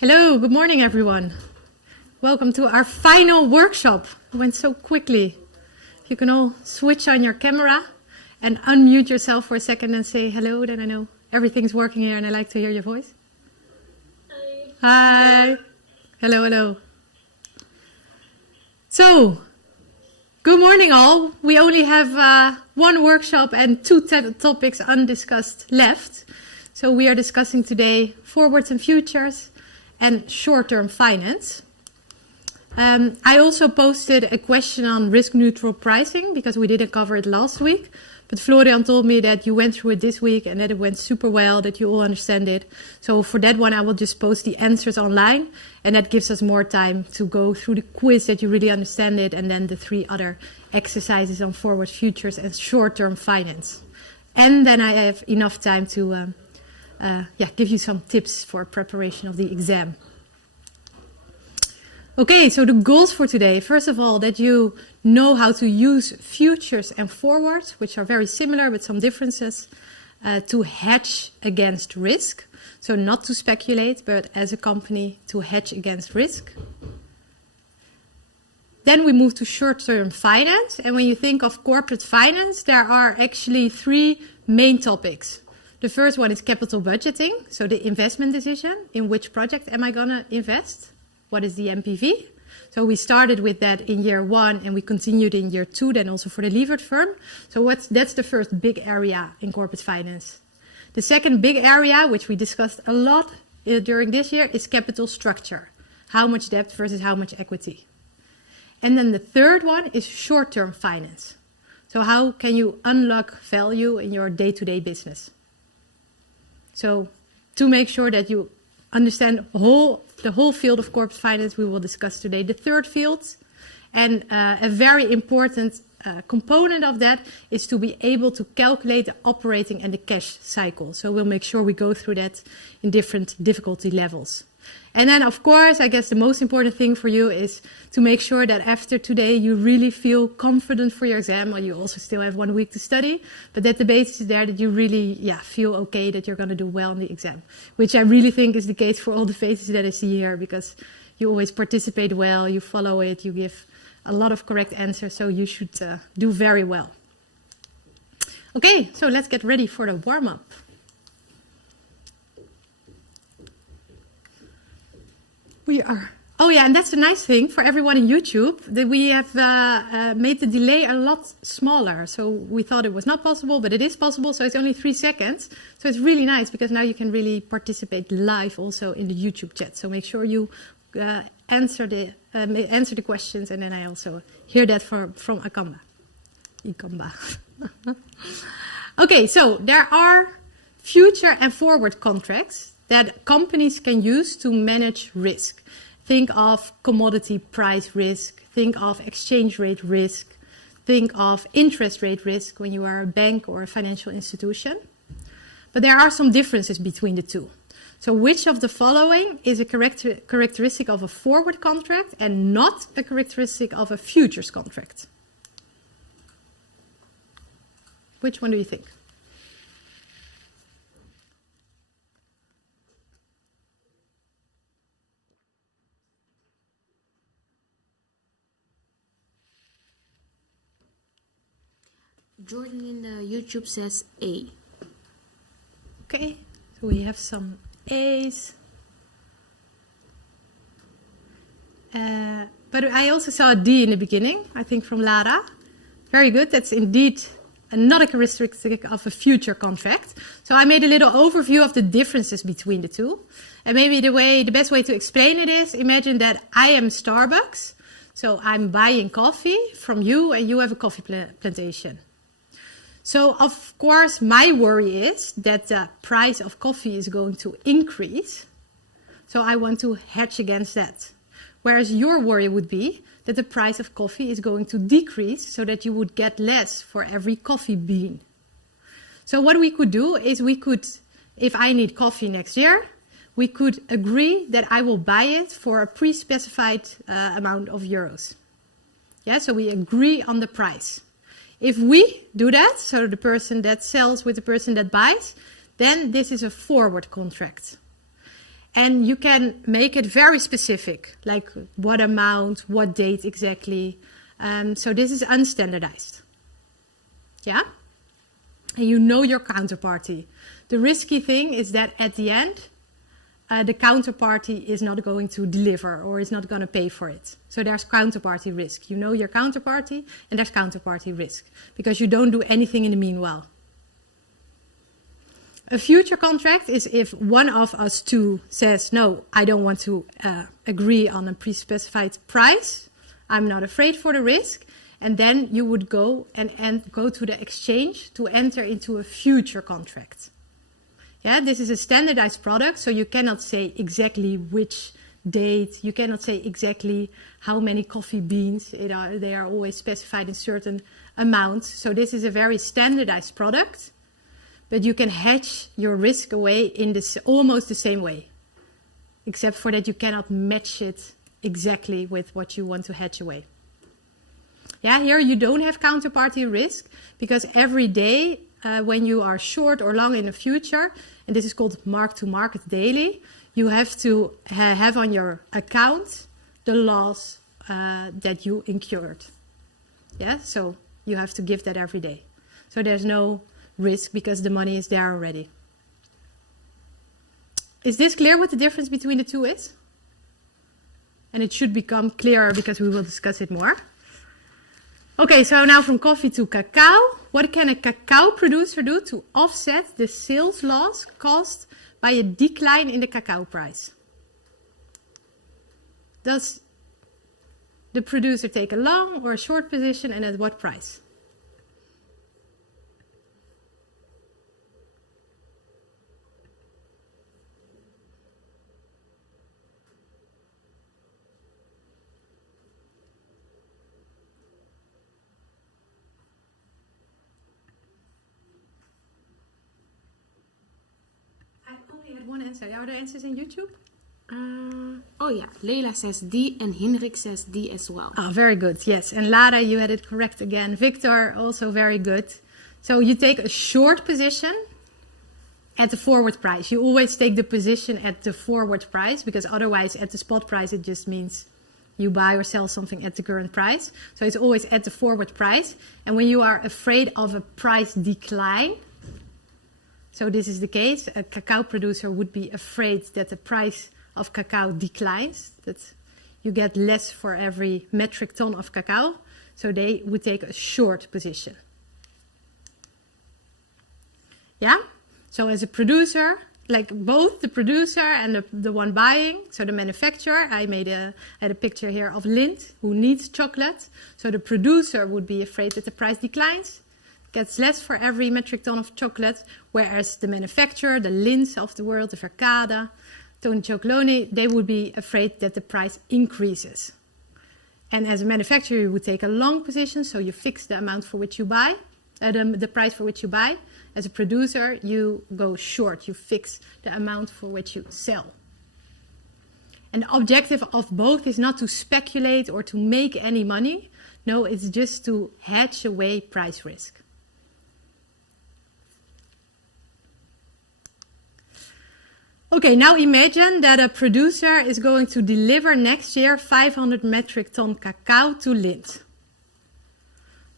Hello, good morning everyone. Welcome to our final workshop. It went so quickly. You can all switch on your camera and unmute yourself for a second and say hello, then I know everything's working here and I like to hear your voice. Hi. Hello, hello. So, good morning all. We only have one workshop and two topics undiscussed left. So we are discussing today forwards and futures and short-term finance. I also posted a question on risk-neutral pricing because we didn't cover it last week. But Florian told me that you went through it this week and that it went super well, that you all understand it. So for that one, I will just post the answers online. And that gives us more time to go through the quiz that you really understand it. And then the 3 other exercises on forward, futures and short-term finance. And then I have enough time to give you some tips for preparation of the exam. Okay, so the goals for today. First of all, that you know how to use futures and forwards, which are very similar with some differences, to hedge against risk. So not to speculate, but as a company to hedge against risk. Then we move to short-term finance. And when you think of corporate finance, there are actually 3 main topics. The first one is capital budgeting, so the investment decision. In which project am I going to invest? What is the NPV? So we started with that in year 1 and we continued in year 2, then also for the levered firm. So that's the first big area in corporate finance. The second big area, which we discussed a lot during this year, is capital structure. How much debt versus how much equity. And then the third one is short-term finance. So how can you unlock value in your day-to-day business? So to make sure that you understand the whole field of corporate finance, we will discuss today the third field. And a very important component of that is to be able to calculate the operating and the cash cycle. So we'll make sure we go through that in different difficulty levels. And then, of course, I guess the most important thing for you is to make sure that after today you really feel confident for your exam. Well, you also still have 1 week to study, but that the basis is there that you really feel okay that you're going to do well in the exam, which I really think is the case for all the faces that I see here, because you always participate well, you follow it, you give a lot of correct answers, so you should do very well. Okay, so let's get ready for the warm-up. And that's a nice thing for everyone in YouTube, that we have made the delay a lot smaller. So we thought it was not possible, but it is possible. So it's only 3 seconds. So it's really nice because now you can really participate live also in the YouTube chat. So make sure you answer the questions, and then I also hear that from Ikamba. Okay, so there are future and forward contracts that companies can use to manage risk. Think of commodity price risk, think of exchange rate risk, think of interest rate risk when you are a bank or a financial institution. But there are some differences between the two. So which of the following is a characteristic of a forward contract and not a characteristic of a futures contract? Which one do you think? Jordan in the YouTube says A. Okay, so we have some A's. But I also saw a D in the beginning, I think from Lara. Very good, that's indeed not a characteristic of a future contract. So I made a little overview of the differences between the two. And maybe the best way to explain it is, imagine that I am Starbucks. So I'm buying coffee from you and you have a coffee plantation. So, of course, my worry is that the price of coffee is going to increase. So I want to hedge against that. Whereas your worry would be that the price of coffee is going to decrease so that you would get less for every coffee bean. So what we could do is if I need coffee next year, we could agree that I will buy it for a pre-specified amount of euros. Yeah, so we agree on the price. If we do that, so the person that sells with the person that buys, then this is a forward contract. And you can make it very specific, like what amount, what date exactly. So this is unstandardized. Yeah? And you know your counterparty. The risky thing is that at the end, the counterparty is not going to deliver or is not going to pay for it. So there's counterparty risk. You know your counterparty, and there's counterparty risk because you don't do anything in the meanwhile. A future contract is if one of us two says, no, I don't want to agree on a pre-specified price. I'm not afraid for the risk. And then you would go and go to the exchange to enter into a future contract. Yeah, this is a standardized product, so you cannot say exactly which date. You cannot say exactly how many coffee beans. They are always specified in certain amounts. So this is a very standardized product. But you can hedge your risk away in this almost the same way, except for that you cannot match it exactly with what you want to hedge away. Yeah, here you don't have counterparty risk because every day when you are short or long in the future, and this is called mark-to-market daily, you have to have on your account the loss that you incurred. Yeah, so you have to give that every day. So there's no risk because the money is there already. Is this clear what the difference between the two is? And it should become clearer because we will discuss it more. Okay, so now from coffee to cacao. What can a cacao producer do to offset the sales loss caused by a decline in the cacao price? Does the producer take a long or a short position, and at what price? One answer. Are there answers in YouTube? Oh yeah, Leila says D and Henrik says D as well. Oh, very good. Yes, and Lara, you had it correct again. Victor, also very good. So you take a short position at the forward price. You always take the position at the forward price because otherwise at the spot price it just means you buy or sell something at the current price. So it's always at the forward price. And when you are afraid of a price decline, so this is the case, a cacao producer would be afraid that the price of cacao declines, that you get less for every metric ton of cacao. So they would take a short position. Yeah? So as a producer, like both the producer and the one buying, so the manufacturer, I had a picture here of Lind, who needs chocolate. So the producer would be afraid that the price declines, gets less for every metric ton of chocolate, whereas the manufacturer, the Linds of the world, the Verkada, Tony Chocoloni, they would be afraid that the price increases. And as a manufacturer, you would take a long position, so you fix the amount for which you buy, the price for which you buy. As a producer, you go short, you fix the amount for which you sell. And the objective of both is not to speculate or to make any money. No, it's just to hedge away price risk. Okay, now imagine that a producer is going to deliver next year 500 metric ton cacao to Lind.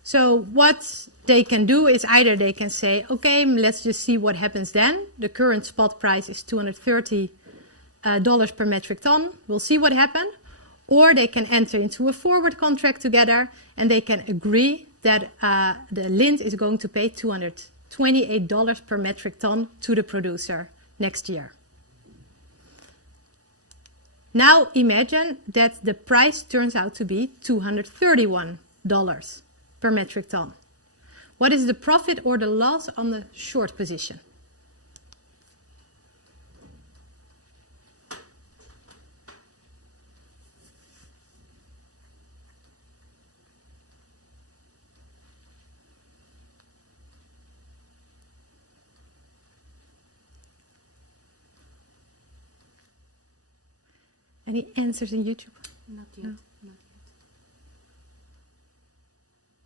So what they can do is either they can say, okay, let's just see what happens then. The current spot price is $230 per metric ton. We'll see what happens. Or they can enter into a forward contract together and they can agree that the Lind is going to pay $228 per metric ton to the producer next year. Now imagine that the price turns out to be $231 per metric ton. What is the profit or the loss on the short position? Any answers in YouTube? Not yet. No. Not yet.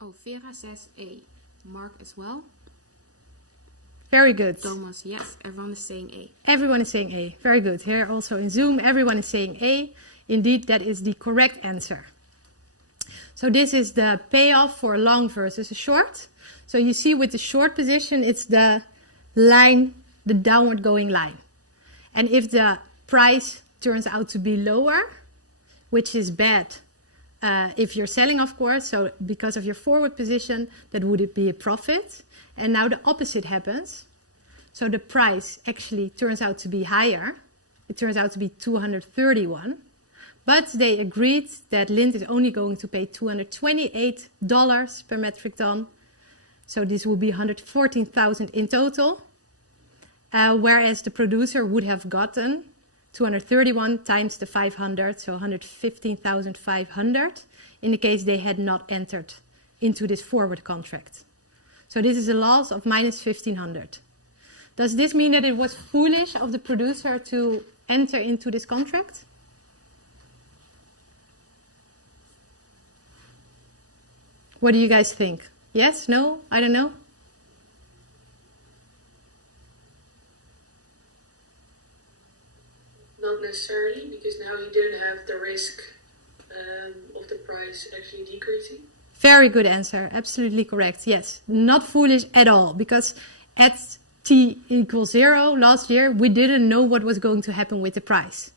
Oh, Vera says A. Mark as well. Very good. Thomas, yes, everyone is saying A. Everyone is saying A. Very good. Here also in Zoom, everyone is saying A. Indeed, that is the correct answer. So this is the payoff for a long versus a short. So you see with the short position, it's the line, the downward going line. And if the price turns out to be lower, which is bad if you're selling, of course, so because of your forward position, that would be a profit. And now the opposite happens. So the price actually turns out to be higher. It turns out to be 231. But they agreed that Lind is only going to pay $228 per metric ton. So this will be 114,000 in total. Whereas the producer would have gotten 231 times the 500, so 115,500, in the case they had not entered into this forward contract. So this is a loss of minus 1,500. Does this mean that it was foolish of the producer to enter into this contract? What do you guys think? Yes? No? I don't know. Not necessarily, because now he didn't have the risk of the price actually decreasing. Very good answer. Absolutely correct. Yes. Not foolish at all, because at t equals 0 last year, we didn't know what was going to happen with the price.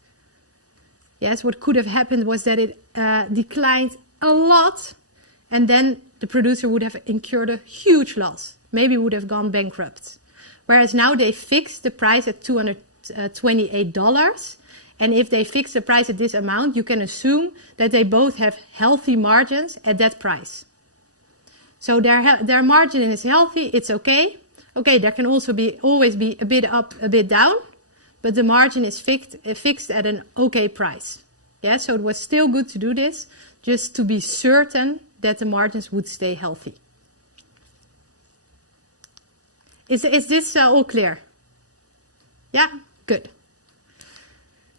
Yes, what could have happened was that it declined a lot, and then the producer would have incurred a huge loss. Maybe would have gone bankrupt. Whereas now they fixed the price at $228. And if they fix the price at this amount, you can assume that they both have healthy margins at that price. So their margin is healthy, it's okay. Okay, there can also always be a bit up, a bit down, but the margin is fixed at an okay price. Yeah, so it was still good to do this, just to be certain that the margins would stay healthy. Is this all clear? Yeah, good.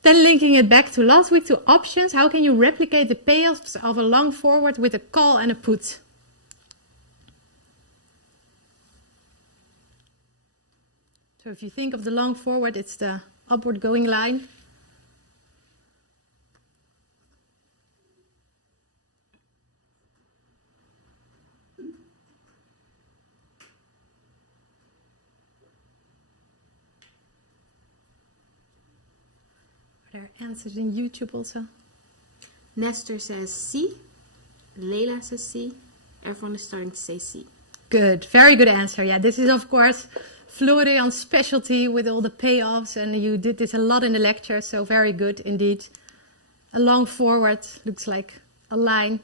Then linking it back to last week to options, how can you replicate the payoffs of a long forward with a call and a put? So if you think of the long forward, it's the upward going line. Are there answers in YouTube also? Nestor says C. Leila says C. Everyone is starting to say C. Good, very good answer. Yeah, this is of course Florian's specialty with all the payoffs, and you did this a lot in the lecture, so very good indeed. A long forward looks like a line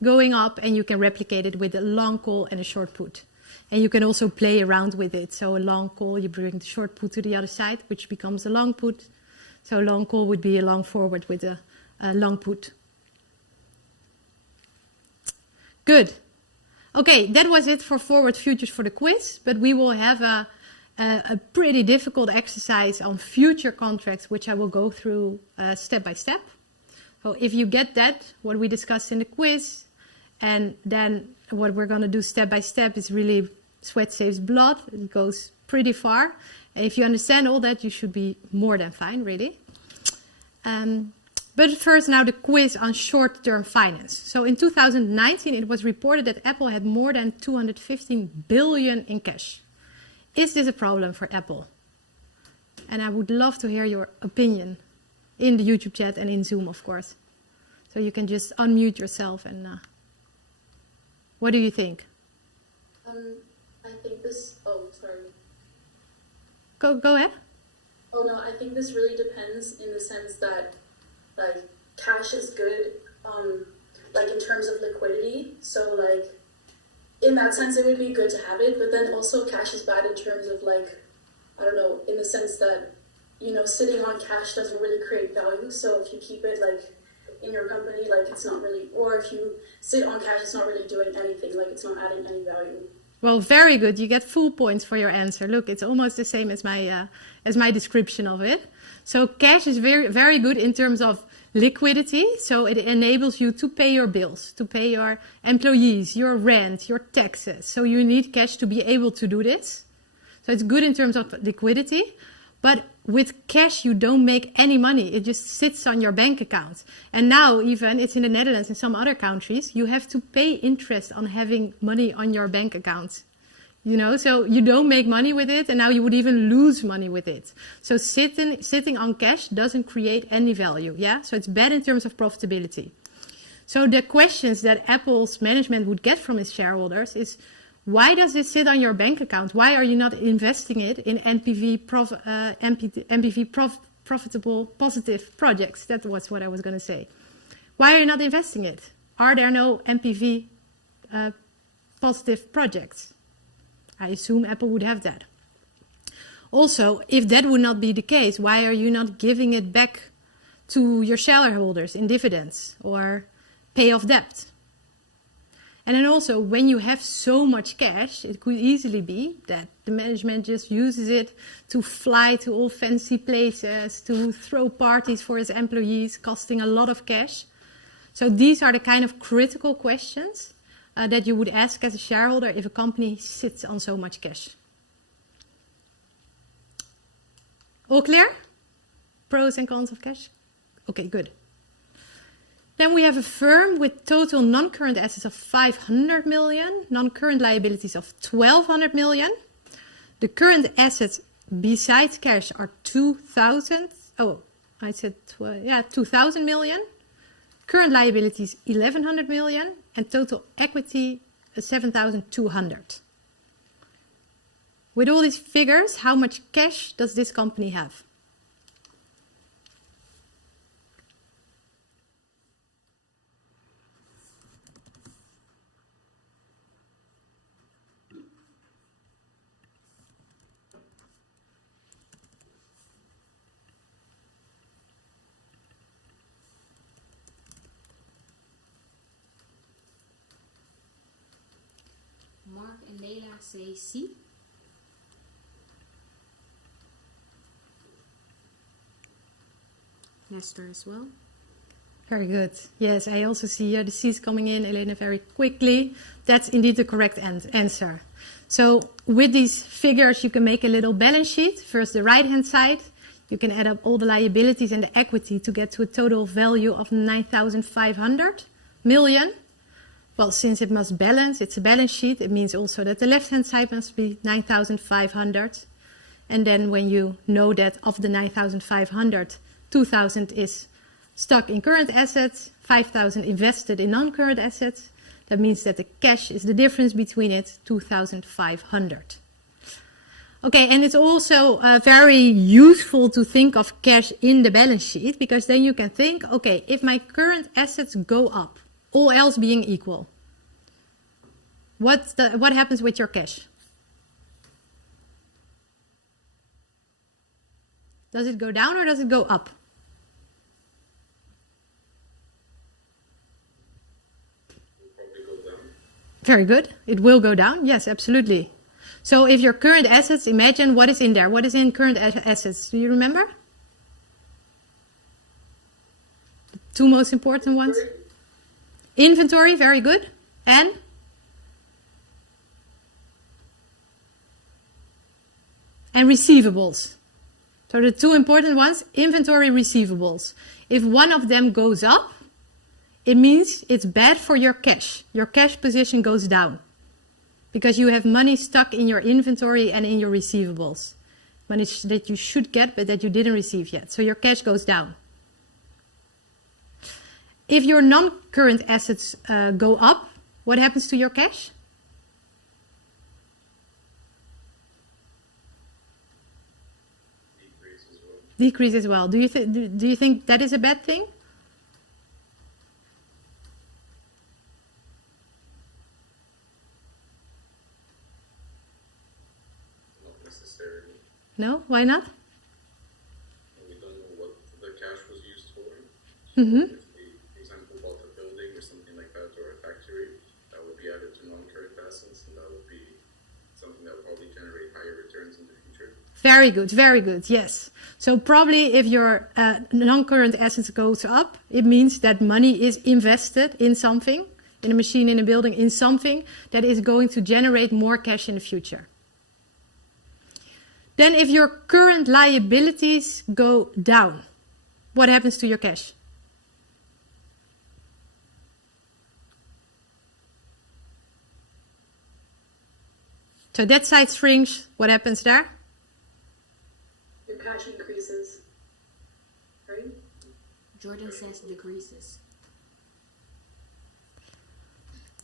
going up, and you can replicate it with a long call and a short put. And you can also play around with it. So a long call, you bring the short put to the other side, which becomes a long put. So a long call would be a long forward with a long put. Good. Okay, that was it for forward futures for the quiz, but we will have a pretty difficult exercise on future contracts, which I will go through step by step. So if you get that, what we discussed in the quiz, and then what we're going to do step by step is really sweat saves blood. It goes pretty far. And if you understand all that, you should be more than fine, really. But first, now the quiz on short-term finance. So in 2019, it was reported that Apple had more than 215 billion in cash. Is this a problem for Apple? And I would love to hear your opinion in the YouTube chat and in Zoom, of course. So you can just unmute yourself and what do you think? I think this, oh, sorry. Go ahead. Oh no, I think this really depends in the sense that like cash is good, like in terms of liquidity. So like in that sense, it would be good to have it, but then also cash is bad in terms of like, I don't know, in the sense that, you know, sitting on cash doesn't really create value. So if you keep it like in your company, like it's not really, or if you sit on cash, it's not really doing anything, like it's not adding any value. Well, very good. You get full points for your answer. Look, it's almost the same as my description of it. So cash is very, very good in terms of liquidity. So it enables you to pay your bills, to pay your employees, your rent, your taxes. So you need cash to be able to do this. So it's good in terms of liquidity, but with cash, you don't make any money. It just sits on your bank account. And now even, it's in the Netherlands and some other countries, you have to pay interest on having money on your bank account. You know, so you don't make money with it, and now you would even lose money with it. So sitting on cash doesn't create any value, yeah? So it's bad in terms of profitability. So the questions that Apple's management would get from its shareholders is, why does it sit on your bank account? Why are you not investing it in profitable, positive projects? That was what I was going to say. Why are you not investing it? Are there no NPV positive projects? I assume Apple would have that. Also, if that would not be the case, why are you not giving it back to your shareholders in dividends or pay off debt? And then also, when you have so much cash, it could easily be that the management just uses it to fly to all fancy places, to throw parties for its employees, costing a lot of cash. So these are the kind of critical questions that you would ask as a shareholder if a company sits on so much cash. All clear? Pros and cons of cash? Okay, good. Then we have a firm with total non-current assets of 500 million, non-current liabilities of 1,200 million. The current assets besides cash are 2,000 million. Current liabilities 1,100 million, and total equity 7,200. With all these figures, how much cash does this company have? Mark and Leila say C. Nestor as well. Very good. Yes, I also see here the C's coming in, Elena, very quickly. That's indeed the correct answer. So with these figures, you can make a little balance sheet. First, the right-hand side. You can add up all the liabilities and the equity to get to a total value of 9,500 million. Well, since it must balance, it's a balance sheet. It means also that the left-hand side must be 9,500. And then when you know that of the 9,500, 2,000 is stuck in current assets, 5,000 invested in non-current assets, that means that the cash is the difference between it, 2,500. Okay, and it's also very useful to think of cash in the balance sheet, because then you can think, okay, if my current assets go up, all else being equal, what happens with your cash? Does it go down or does it go up? Very good. It will go down. Yes, absolutely. So if your current assets, imagine what is in there. What is in current assets? Do you remember? The two most important ones. Inventory, very good. And? And receivables. So the two important ones, inventory, receivables. If one of them goes up, it means it's bad for your cash. Your cash position goes down because you have money stuck in your inventory and in your receivables. Money that you should get but that you didn't receive yet. So your cash goes down. If your non-current assets go up, what happens to your cash? Decrease as well. Do you think that is a bad thing? Not necessarily. No? Why not? We don't know what the cash was used for. Mm-hmm. If we, for example, bought a building or something like that, or a factory, that would be added to non-current assets, and that would be something that would probably generate higher returns in the future. Very good, yes. So probably if your non-current assets goes up, it means that money is invested in something, in a machine, in a building, in something that is going to generate more cash in the future. Then if your current liabilities go down, what happens to your cash? So that side shrinks, what happens there? Your cash increases, right? Jordan says decreases.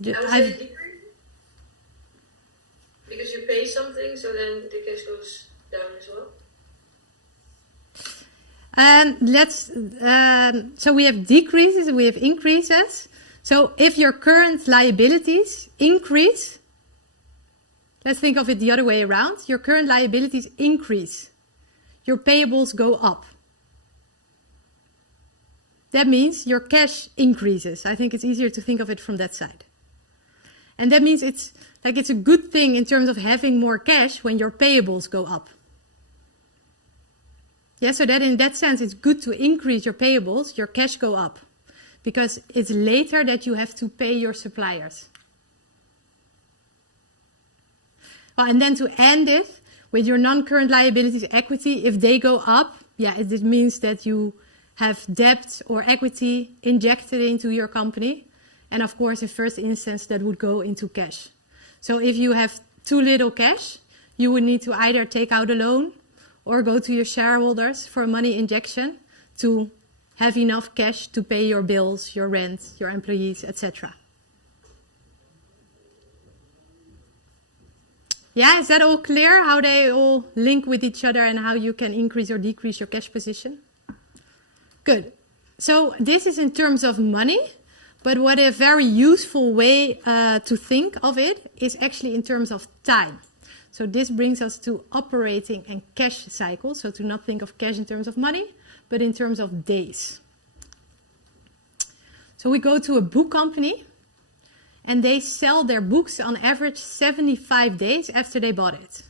I would say decrease. Because you pay something, so then the cash goes down as well. So we have decreases and we have increases. So if your current liabilities increase, let's think of it the other way around. Your current liabilities increase. Your payables go up. That means your cash increases. I think it's easier to think of it from that side. And that means it's a good thing in terms of having more cash when your payables go up. Yeah, so that in that sense, it's good to increase your payables, your cash go up. Because it's later that you have to pay your suppliers. Well, and then to end it, with your non-current liabilities equity, if they go up, yeah, it means that you have debt or equity injected into your company. And of course, in first instance, that would go into cash. So if you have too little cash, you would need to either take out a loan or go to your shareholders for a money injection to have enough cash to pay your bills, your rent, your employees, etc. Yeah, is that all clear? How they all link with each other and how you can increase or decrease your cash position? Good. So this is in terms of money, but what a very useful way to think of it is actually in terms of time. So this brings us to operating and cash cycles. So to not think of cash in terms of money, but in terms of days. So we go to a book company and they sell their books on average 75 days after they bought it.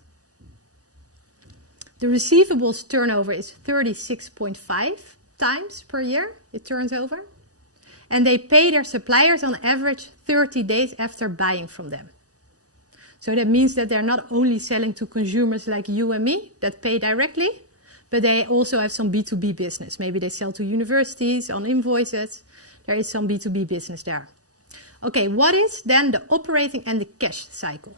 The receivables turnover is 36.5 times per year, it turns over. And they pay their suppliers on average 30 days after buying from them. So that means that they're not only selling to consumers like you and me that pay directly, but they also have some B2B business. Maybe they sell to universities on invoices. There is some B2B business there. Okay, what is then the operating and the cash cycle?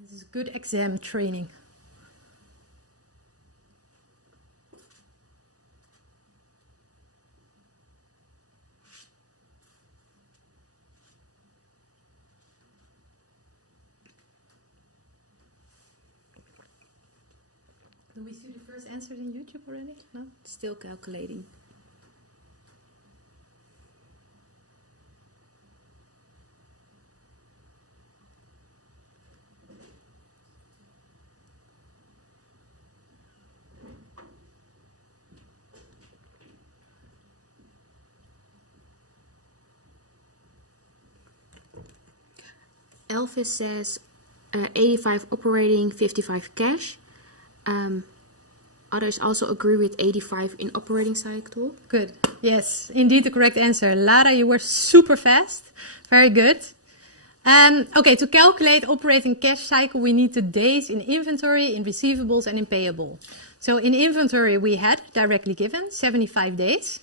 This is good exam training. Do we see the first answers in YouTube already? No? Still calculating. Elvis says 85 operating, 55 cash. Others also agree with 85 in operating cycle. Good. Yes, indeed the correct answer. Lara, you were super fast. Very good. Okay, to calculate operating cash cycle, we need the days in inventory, in receivables, and in payable. So in inventory, we had directly given 75 days.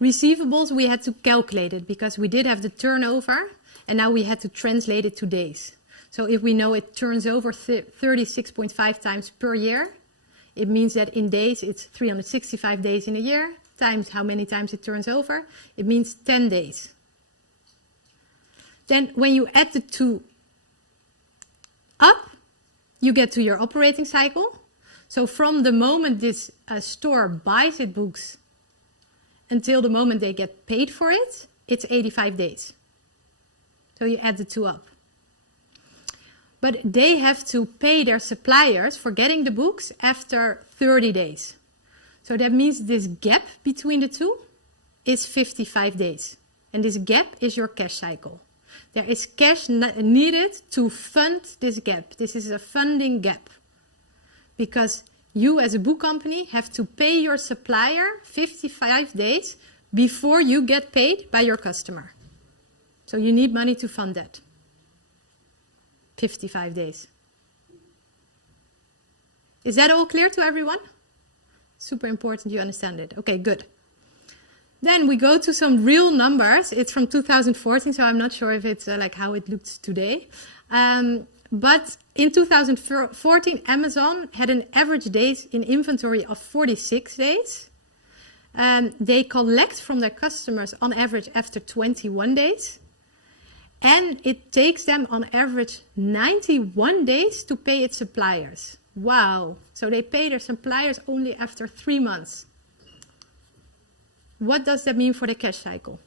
Receivables, we had to calculate it because we did have the turnover, and now we had to translate it to days. So if we know it turns over 36.5 times per year, it means that in days it's 365 days in a year, times how many times it turns over, it means 10 days. Then when you add the two up, you get to your operating cycle. So from the moment this store buys its books until the moment they get paid for it, it's 85 days. So you add the two up. But they have to pay their suppliers for getting the books after 30 days. So that means this gap between the two is 55 days. And this gap is your cash cycle. There is cash needed to fund this gap. This is a funding gap. Because you as a book company have to pay your supplier 55 days before you get paid by your customer. So you need money to fund that. 55 days. Is that all clear to everyone? Super important you understand it. Okay, good. Then we go to some real numbers. It's from 2014, so I'm not sure if it's like how it looks today. But in 2014, Amazon had an average days in inventory of 46 days. They collect from their customers on average after 21 days. And it takes them on average 91 days to pay its suppliers. Wow. So they pay their suppliers only after 3 months. What does that mean for the cash cycle?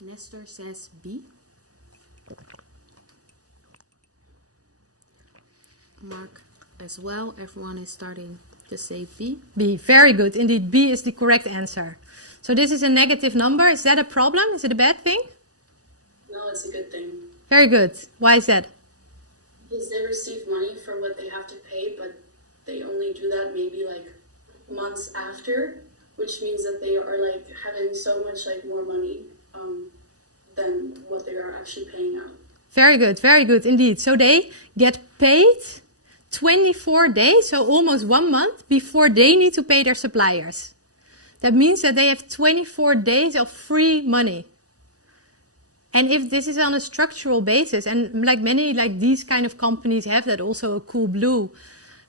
Nestor says B. Mark as well. Everyone is starting to say B. B, very good. Indeed, B is the correct answer. So this is a negative number. Is that a problem? Is it a bad thing? No, it's a good thing. Very good. Why is that? Because they receive money for what they have to pay, but they only do that maybe like months after, which means that they are like having so much like more money than what they are actually paying out. Very good indeed. So they get paid 24 days, so almost 1 month before they need to pay their suppliers. That means that they have 24 days of free money. And if this is on a structural basis, and like many like these kind of companies have that, also Coolblue,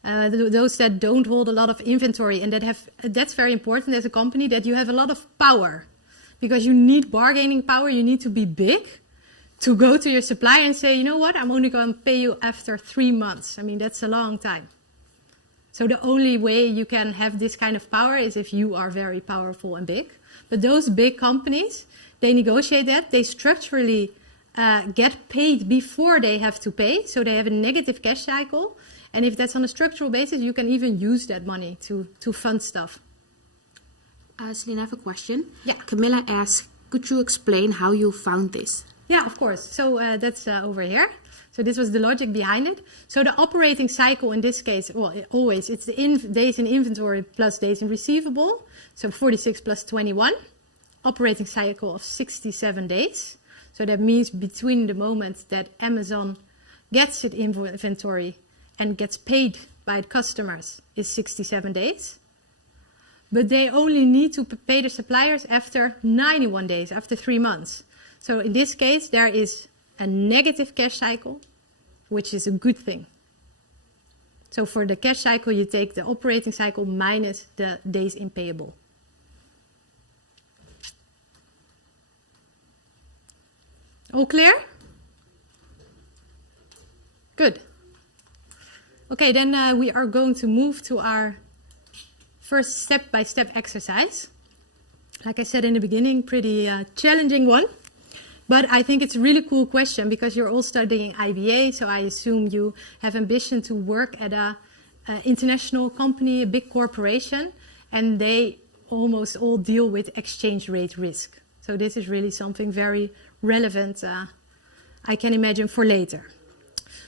those that don't hold a lot of inventory, and that's very important as a company, that you have a lot of power. Because you need bargaining power, you need to be big to go to your supplier and say, you know what, I'm only going to pay you after 3 months. I mean, that's a long time. So the only way you can have this kind of power is if you are very powerful and big. But those big companies, they negotiate that. They structurally get paid before they have to pay. So they have a negative cash cycle. And if that's on a structural basis, you can even use that money to fund stuff. Celine, I have a question. Yeah. Camilla asks, could you explain how you found this? Yeah, of course. So that's over here. So this was the logic behind it. So the operating cycle in this case, well, it's the days in inventory plus days in receivable. So 46 plus 21. Operating cycle of 67 days. So that means between the moment that Amazon gets its inventory and gets paid by customers is 67 days. But they only need to pay the suppliers after 91 days, after 3 months. So in this case, there is a negative cash cycle, which is a good thing. So for the cash cycle, you take the operating cycle minus the days in payable. All clear? Good. Okay, then we are going to move to our first step-by-step exercise. Like I said in the beginning, pretty challenging one. But I think it's a really cool question because you're all studying IBA, so I assume you have ambition to work at a international company, a big corporation, and they almost all deal with exchange rate risk. So this is really something very relevant, I can imagine, for later.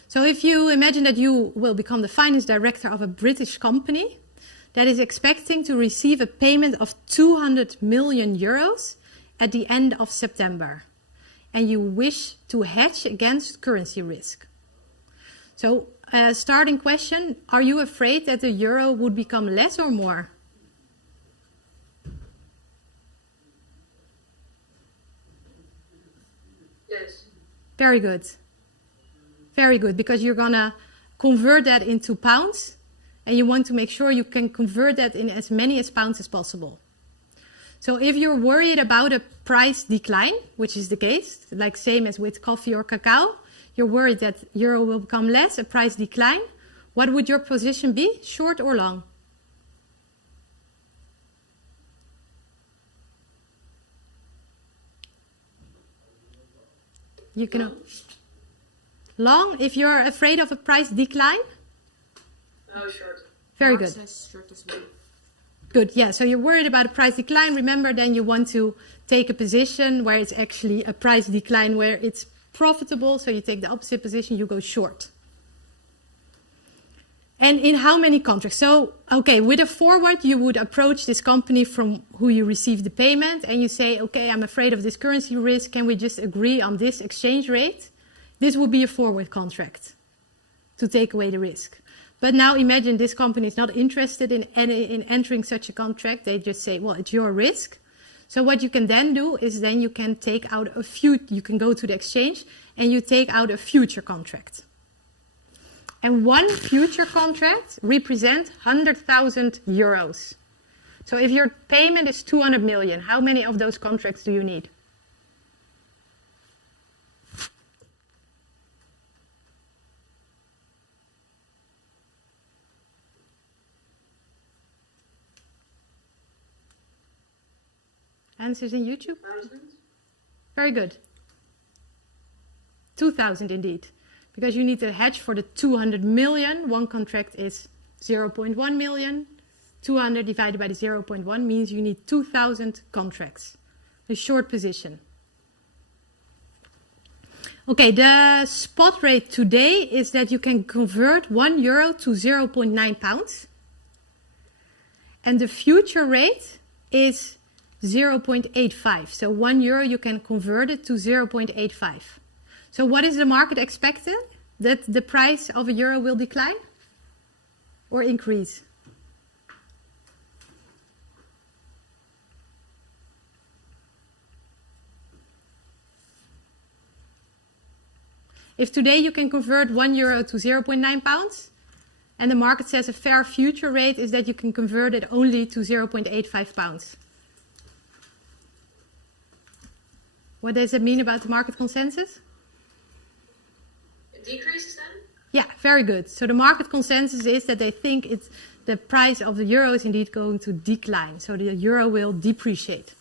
So if you imagine that you will become the finance director of a British company that is expecting to receive a payment of 200 million euros at the end of September, and you wish to hedge against currency risk. So, starting question, are you afraid that the euro would become less or more? Yes. Very good. Very good, because you're gonna convert that into pounds, and you want to make sure you can convert that in as many as pounds as possible. So if you're worried about a price decline, which is the case, like same as with coffee or cacao, you're worried that euro will become less, a price decline, what would your position be, short or long? You can... Long, if you're afraid of a price decline? Oh, short. Very Mark good. says short as well. Good, yeah. So you're worried about a price decline. Remember, then you want to take a position where it's actually a price decline where it's profitable. So you take the opposite position, you go short. And in how many contracts? So, okay, with a forward, you would approach this company from who you receive the payment and you say, okay, I'm afraid of this currency risk. Can we just agree on this exchange rate? This would be a forward contract to take away the risk. But now imagine this company is not interested in entering such a contract. They just say, well, it's your risk. So what you can then do is then you can take out you can go to the exchange and you take out a future contract. And one future contract represents 100,000 euros. So if your payment is 200 million, how many of those contracts do you need? Answers in YouTube? 1,000? Very good. 2,000 indeed. Because you need to hedge for the 200 million. One contract is 0.1 million. 200 divided by the 0.1 means you need 2,000 contracts. A short position. Okay, the spot rate today is that you can convert 1 euro to 0.9 pounds. And the future rate is 0.85. So 1 euro you can convert it to 0.85. So what is the market expecting? That the price of a euro will decline or increase? If today you can convert 1 euro to 0.9 pounds, and the market says a fair future rate is that you can convert it only to 0.85 pounds. What does it mean about the market consensus? It decreases then? Yeah, very good. So the market consensus is that they think the price of the euro is indeed going to decline. So the euro will depreciate.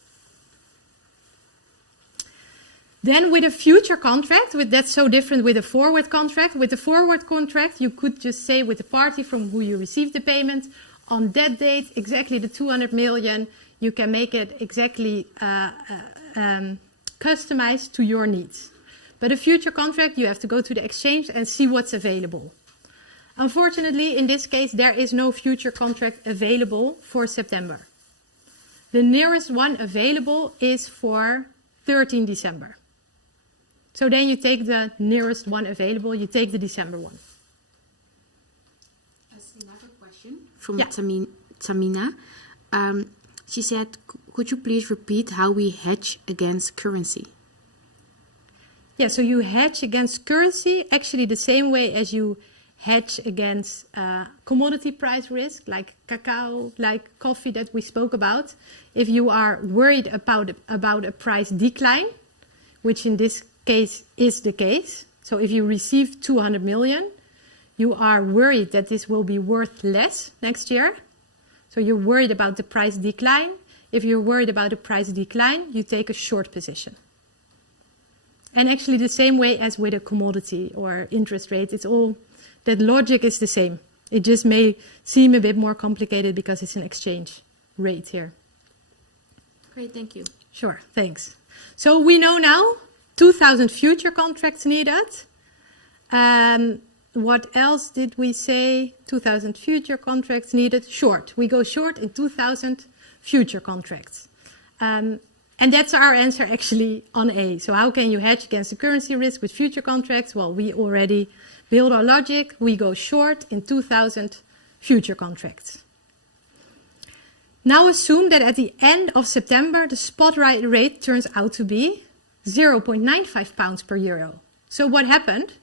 Then with a future contract, that's so different with a forward contract. With the forward contract, you could just say with the party from who you received the payment, on that date, exactly the 200 million, you can make it exactly customized to your needs. But a future contract, you have to go to the exchange and see what's available. Unfortunately, in this case, there is no future contract available for September. The nearest one available is for 13 December. So then you take the nearest one available, you take the December one. That's another question from Yeah. Tamina. She said, could you please repeat how we hedge against currency? Yeah, so you hedge against currency actually the same way as you hedge against commodity price risk, like cacao, like coffee that we spoke about. If you are worried about a price decline, which in this case is the case, so if you receive 200 million, you are worried that this will be worth less next year. So you're worried about the price decline. If you're worried about the price decline, you take a short position. And actually the same way as with a commodity or interest rate, it's all, that logic is the same. It just may seem a bit more complicated because it's an exchange rate here. Great, thank you. Sure, thanks. So we know now 2,000 future contracts needed. What else did we say? 2,000 future contracts needed. Short. We go short in 2,000 future contracts. And that's our answer actually on A. So how can you hedge against the currency risk with future contracts? Well, we already build our logic. We go short in 2,000 future contracts. Now assume that at the end of September, the spot rate turns out to be 0.95 pounds per euro. So what happened?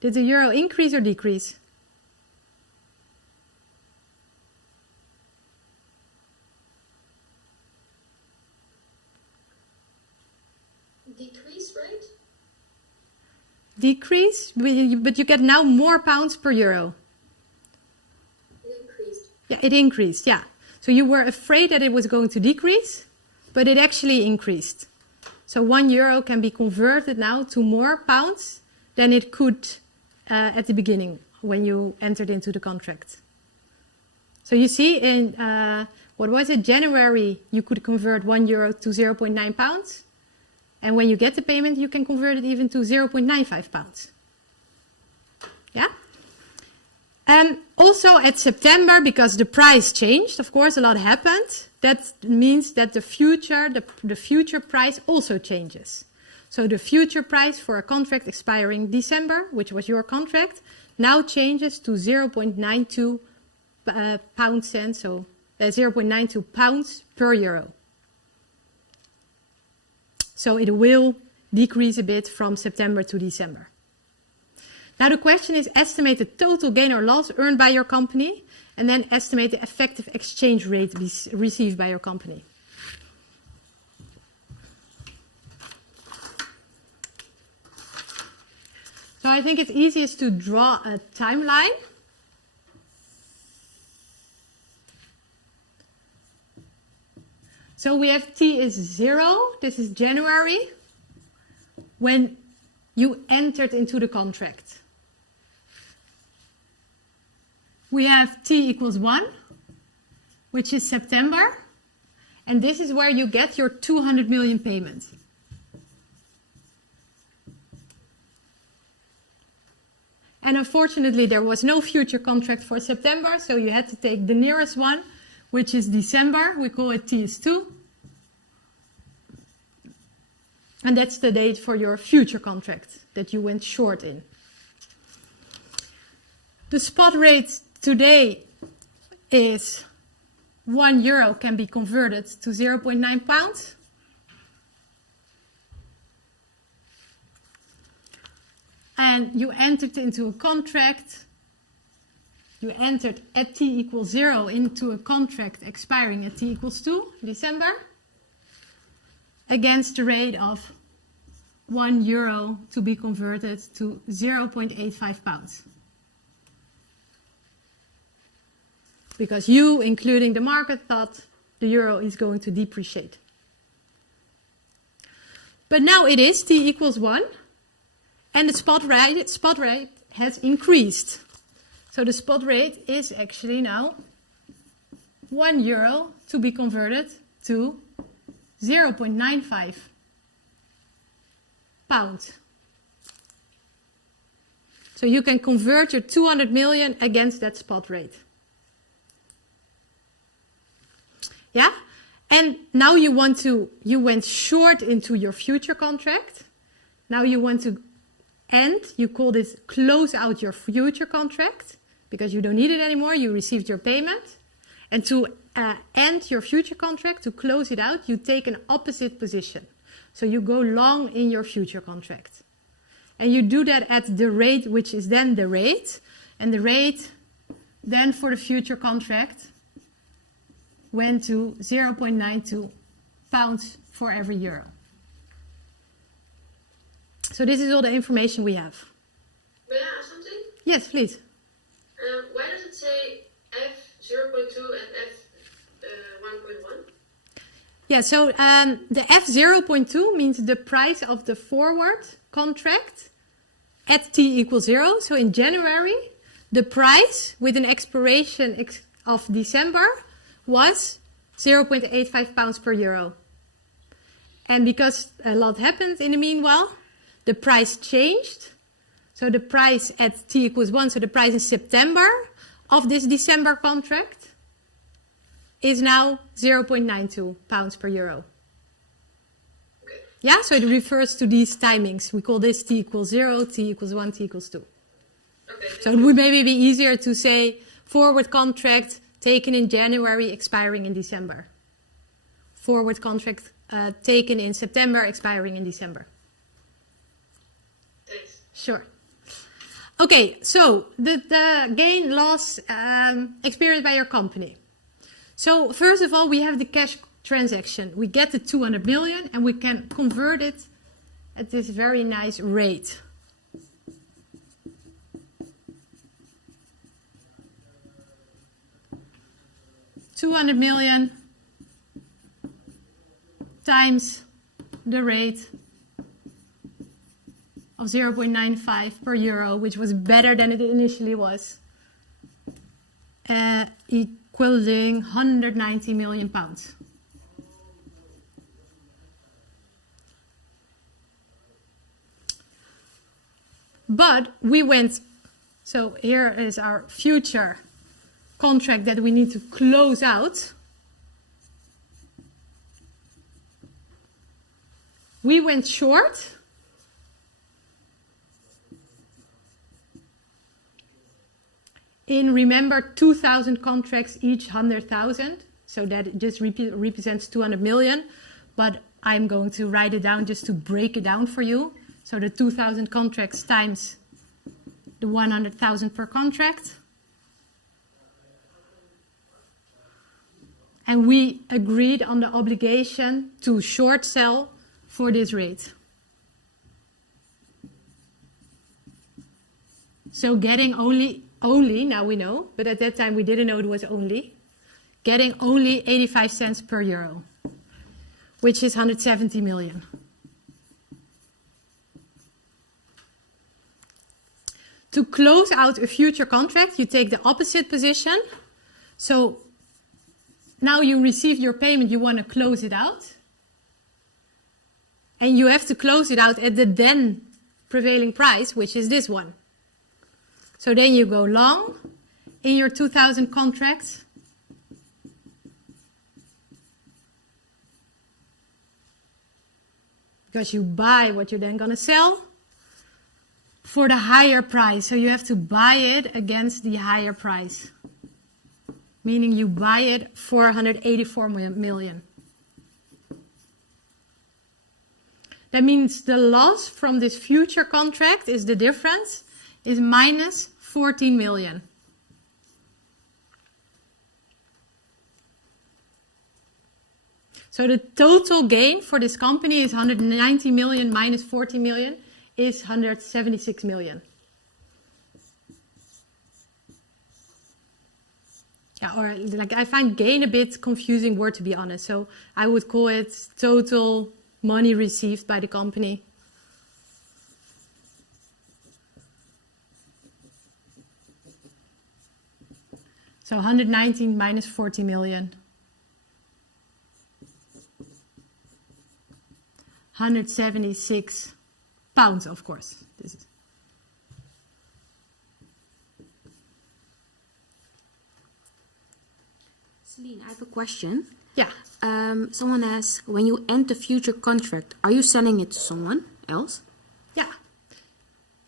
Did the euro increase or decrease? Decrease, right? Decrease, but you get now more pounds per euro. It increased. Yeah, it increased, yeah. So you were afraid that it was going to decrease, but it actually increased. So 1 euro can be converted now to more pounds than it could at the beginning when you entered into the contract. So you see in, what was it, January, you could convert €1 to 0.9 pounds. And when you get the payment, you can convert it even to 0.95 pounds. Yeah? Also at September, because the price changed, of course, a lot happened. That means that the future price also changes. So the future price for a contract expiring December, which was your contract, now changes to 0.92 pound cents, so 0.92 pounds per euro. So it will decrease a bit from September to December. Now the question is estimate the total gain or loss earned by your company and then estimate the effective exchange rate received by your company. So I think it's easiest to draw a timeline. So we have T is 0, this is January, when you entered into the contract. We have T equals 1, which is September, and this is where you get your 200 million payment. And unfortunately, there was no future contract for September, so you had to take the nearest one, which is December. We call it T is 2. And that's the date for your future contract that you went short in. The spot rate today is €1 can be converted to 0.9 pounds. And you entered into a contract. You entered at T equals 0 into a contract expiring at T equals 2, December, against the rate of €1 to be converted to 0.85 pounds. Because you, including the market, thought the euro is going to depreciate. But now it is T equals 1, and the spot rate has increased. So the spot rate is actually now €1 to be converted to 0.95 pounds. So you can convert your 200 million against that spot rate. Yeah? And now you went short into your future contract. Now you want to end, you call this close out your future contract because you don't need it anymore, you received your payment. And to end your future contract, to close it out, you take an opposite position. So you go long in your future contract. And you do that at the rate, which is then the rate. And the rate then for the future contract went to 0.92 pounds for every euro. So this is all the information we have. May I ask something? Yes, please. Why does it say F0.2 and F1.1? Yeah, so the F0.2 means the price of the forward contract at T equals 0. So in January, the price with an expiration of December was 0.85 pounds per euro. And because a lot happened in the meanwhile, the price changed. So the price at T equals 1, so the price in September of this December contract is now 0.92 pounds per euro. Okay. Yeah, so it refers to these timings. We call this T equals 0, T equals 1, T equals 2. Okay. So it would maybe be easier to say forward contract taken in January, expiring in December. Forward contract taken in September, expiring in December. Thanks. Sure. Okay, so the gain loss experienced by your company. So first of all, we have the cash transaction. We get the 200 million and we can convert it at this very nice rate. $200 million times the rate of 0.95 per euro, which was better than it initially was, equals equaling 190 million pounds. But we went, so here is our future contract that we need to close out. We went short. In, remember, 2,000 contracts, each 100,000. So that just represents 200 million. But I'm going to write it down just to break it down for you. So the 2,000 contracts times the 100,000 per contract. And we agreed on the obligation to short sell for this rate. So getting only, now we know, but at that time we didn't know it was only, getting only 85 cents per euro, which is 170 million. To close out a future contract, you take the opposite position. So now you received your payment, you want to close it out. And you have to close it out at the then prevailing price, which is this one. So then you go long in your 2,000 contracts. Because you buy what you're then going to sell for the higher price. So you have to buy it against the higher price. Meaning you buy it for 184 million. That means the loss from this future contract is the difference, is minus 14 million. So the total gain for this company is 190 million minus 40 million is 176 million. Yeah, or like I find gain a bit confusing word, to be honest. So I would call it total money received by the company. So 119 minus 40 million. 176 pounds, of course. This is. Celine, I have a question. Yeah. Someone asks, when you end the future contract, are you selling it to someone else? Yeah.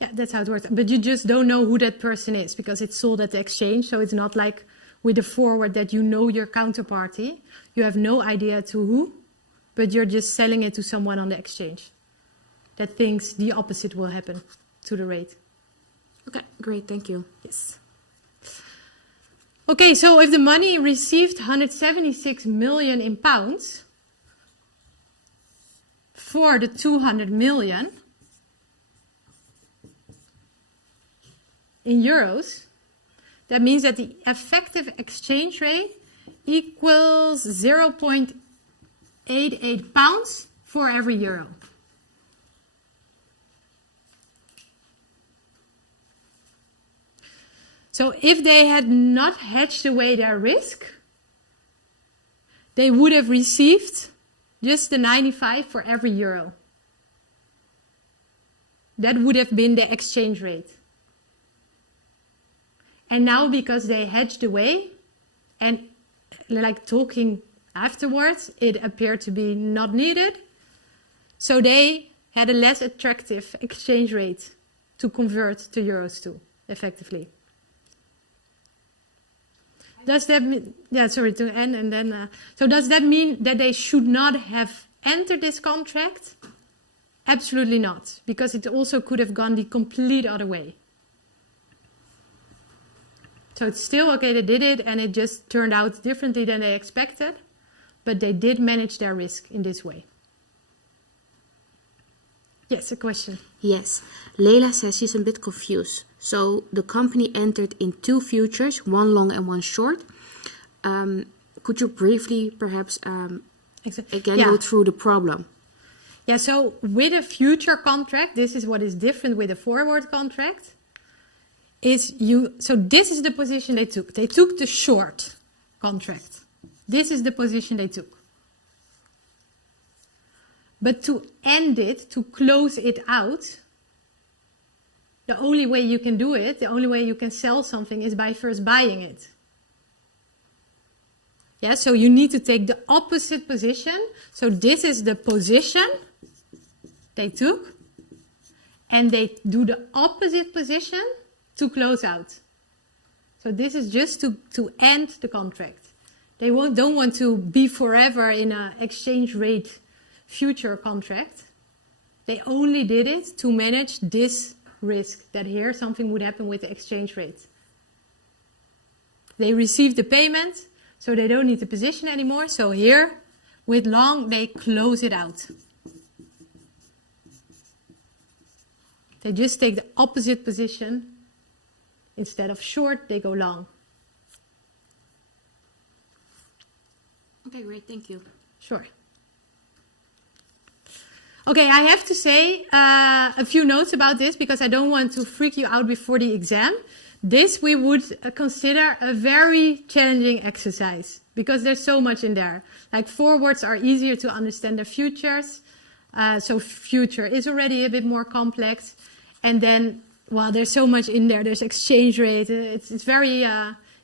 Yeah, that's how it works. But you just don't know who that person is because it's sold at the exchange. So it's not like with a forward that you know your counterparty. You have no idea to who, but you're just selling it to someone on the exchange that thinks the opposite will happen to the rate. Okay, great, thank you. Yes. Okay, so if the money received 176 million in pounds for the 200 million in euros, that means that the effective exchange rate equals 0.88 pounds for every euro. So if they had not hedged away their risk, they would have received just the 95 for every euro. That would have been the exchange rate. And now because they hedged away and like talking afterwards, it appeared to be not needed. So they had a less attractive exchange rate to convert to euros to, effectively. Does that mean, to end and then, so does that mean that they should not have entered this contract? Absolutely not, because it also could have gone the complete other way. So it's still okay, they did it and it just turned out differently than they expected, but they did manage their risk in this way. Yes, a question. Yes, Leila says she's a bit confused. So the company entered in two futures, one long and one short. Could you briefly perhaps go through the problem? Yeah, so with a future contract, this is what is different with a forward contract. So this is the position they took. They took the short. contract. This is the position they took. But to end it, to close it out, the only way you can do it, the only way you can sell something is by first buying it. Yeah, so you need to take the opposite position. So this is the position they took, and they do the opposite position to close out. So this is just to end the contract. They don't want to be forever in an exchange rate future contract. They only did it to manage this risk, that here something would happen with the exchange rate. They received the payment, so they don't need the position anymore. So here, with long, they close it out. They just take the opposite position. Instead of short, they go long. Okay, great, thank you. Sure. Okay, I have to say a few notes about this because I don't want to freak you out before the exam. This we would consider a very challenging exercise because there's so much in there. Like forwards are easier to understand than futures. So future is already a bit more complex. And then, well, there's so much in there. There's exchange rate. It's very,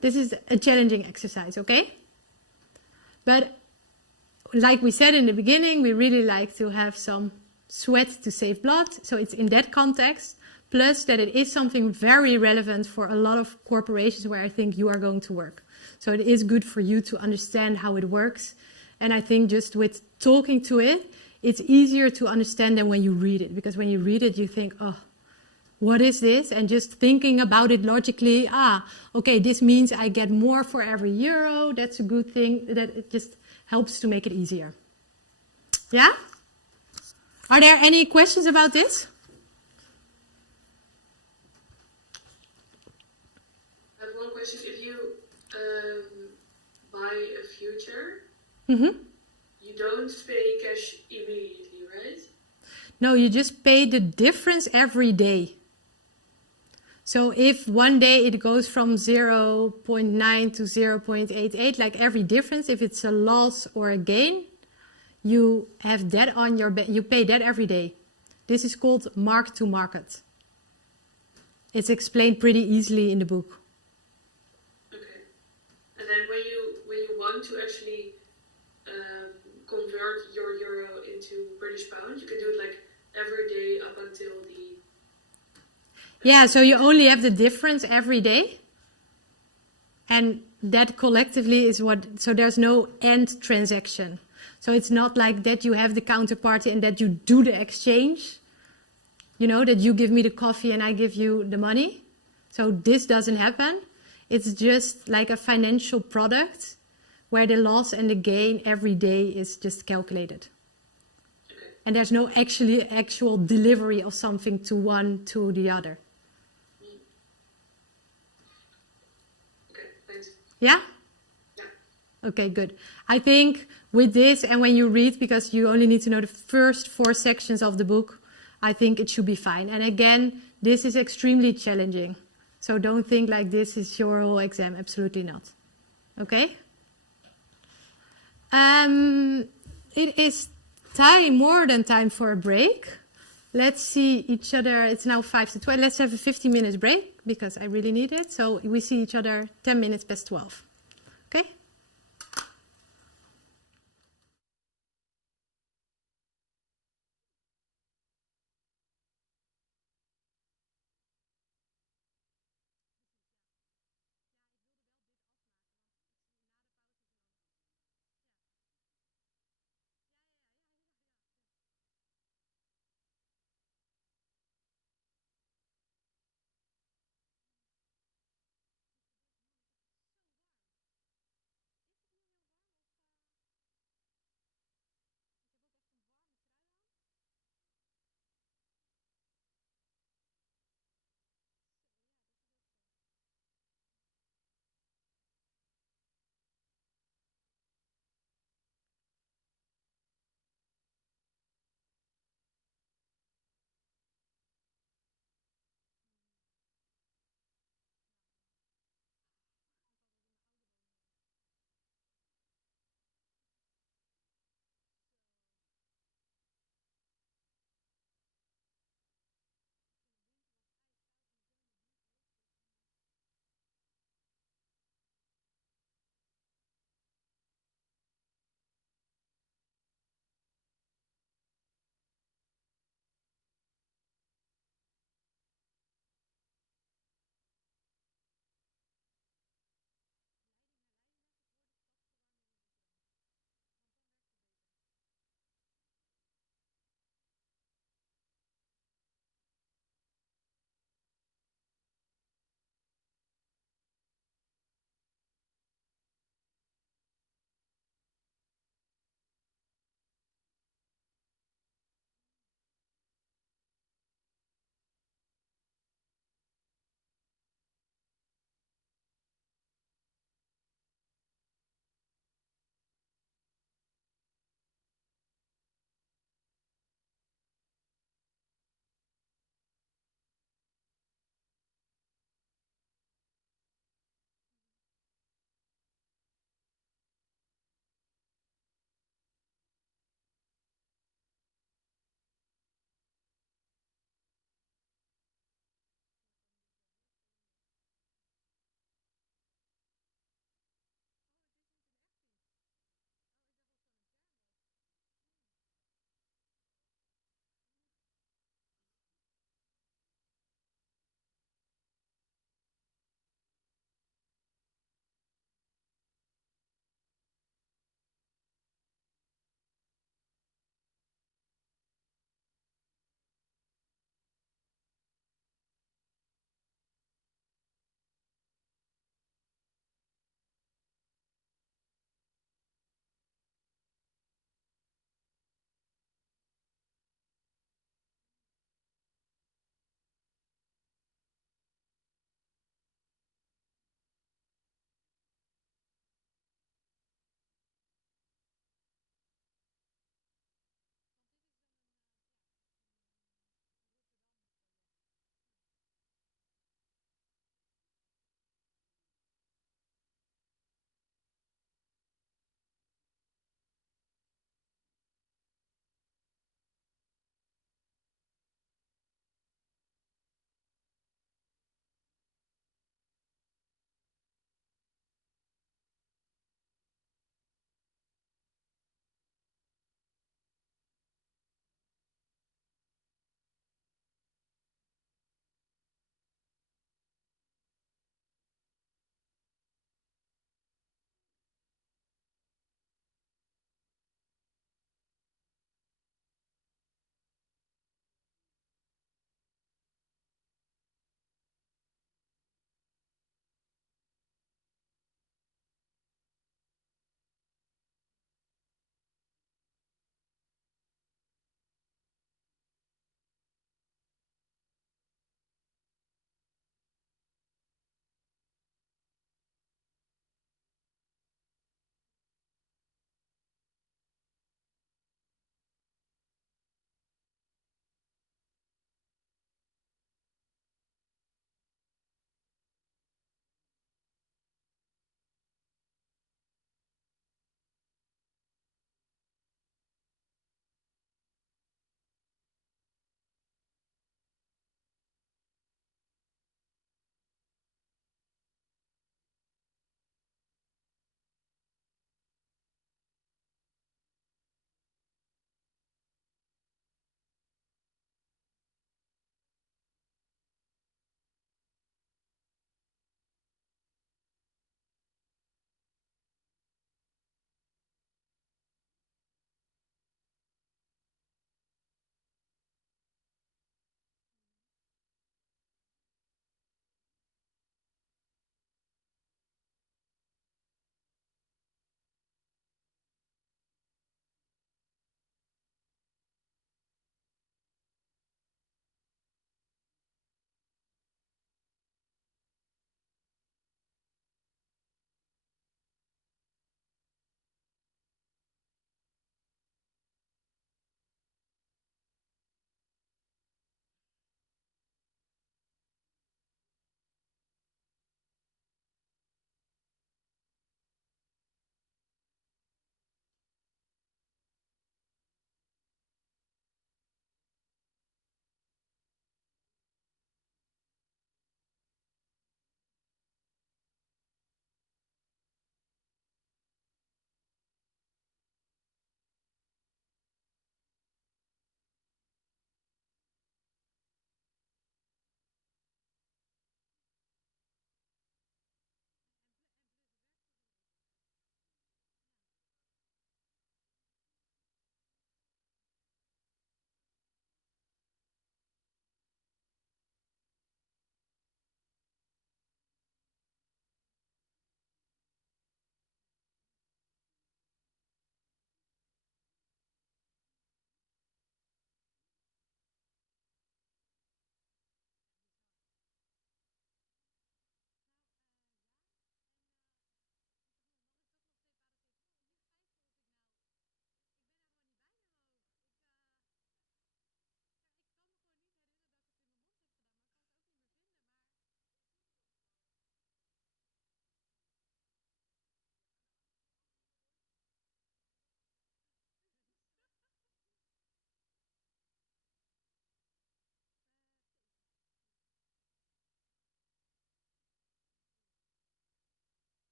this is a challenging exercise, okay? But like we said in the beginning, we really like to have some sweat to save blood. So it's in that context, plus that it is something very relevant for a lot of corporations where I think you are going to work. So it is good for you to understand how it works. And I think just with talking to it, it's easier to understand than when you read it. Because when you read it, you think, oh, what is this? And just thinking about it logically, okay, this means I get more for every euro. That's a good thing. That it just helps to make it easier. Yeah? Are there any questions about this? I have one question. If you buy a future, you don't pay cash immediately, right? No, you just pay the difference every day. So if one day it goes from 0.9 to 0.88, like every difference, if it's a loss or a gain, you have that on your you pay that every day. This is called mark to market. It's explained pretty easily in the book. Okay. And then when you want to actually convert your euro into British pound, you can do it like every day up until the... Yeah, so you only have the difference every day. And that collectively is what, so there's no end transaction. So it's not like that you have the counterparty and that you do the exchange. You know, that you give me the coffee and I give you the money. So this doesn't happen. It's just like a financial product where the loss and the gain every day is just calculated. And there's no actual delivery of something to one to the other. Okay, thanks. Yeah? Yeah. Okay, good. I think with this, and when you read, because you only need to know the first 4 sections of the book, I think it should be fine. And again, this is extremely challenging. So don't think like this is your whole exam. Absolutely not. Okay? It is more than time for a break. Let's see each other. It's now 5 to 12. Let's have a 15 minutes break because I really need it. So we see each other 10 minutes past 12. Okay?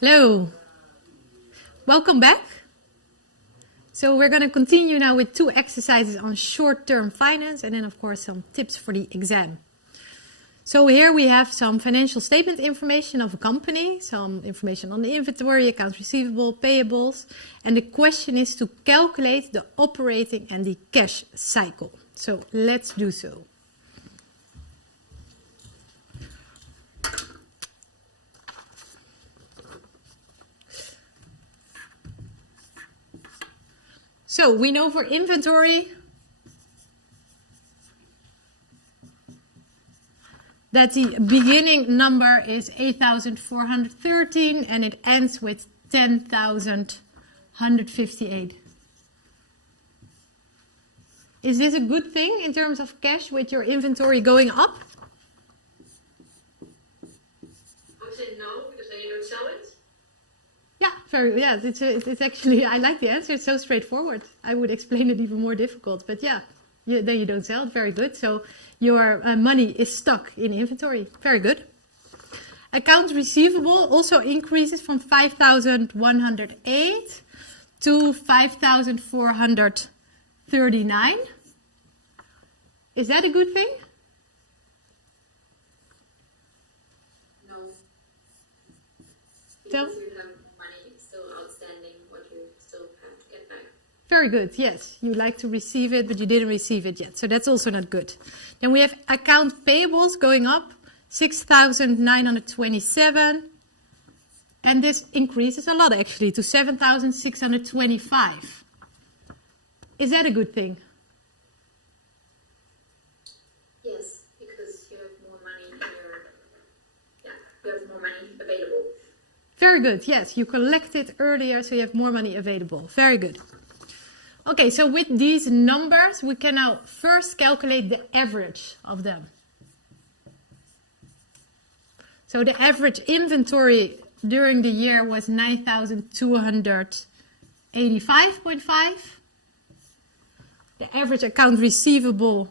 Hello. Welcome back. So we're going to continue now with 2 exercises on short-term finance and then of course some tips for the exam. So here we have some financial statement information of a company, some information on the inventory, accounts receivable, payables, and the question is to calculate the operating and the cash cycle. So let's do so. So we know for inventory that the beginning number is 8,413 and it ends with 10,158. Is this a good thing in terms of cash with your inventory going up? I would say no, because then you don't sell it. Yeah, it's actually, I like the answer. It's so straightforward. I would explain it even more difficult, but yeah, then you don't sell it. Very good. So your money is stuck in inventory. Very good. Accounts receivable also increases from 5,108 to 5,439. Is that a good thing? No. So? Because you have money still outstanding, what you still have to get back. Very good. Yes, you like to receive it, but you didn't receive it yet. So that's also not good. Then we have account payables going up 6,927. And this increases a lot actually to 7,625. Is that a good thing? Yes, because you have more money in you have more money available. Very good. Yes, you collected earlier, so you have more money available. Very good. Okay, so with these numbers, we can now first calculate the average of them. So the average inventory during the year was 9,285.5. The average account receivable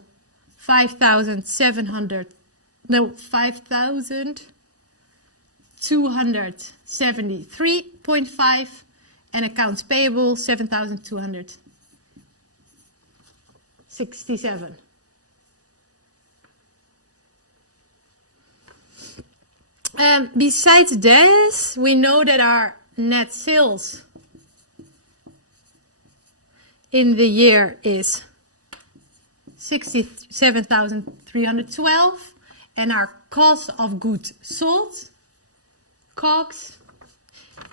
5,273.5, and accounts payable 7,267. Besides this, we know that our net sales in the year is 67,312, and our cost of goods sold, COGS,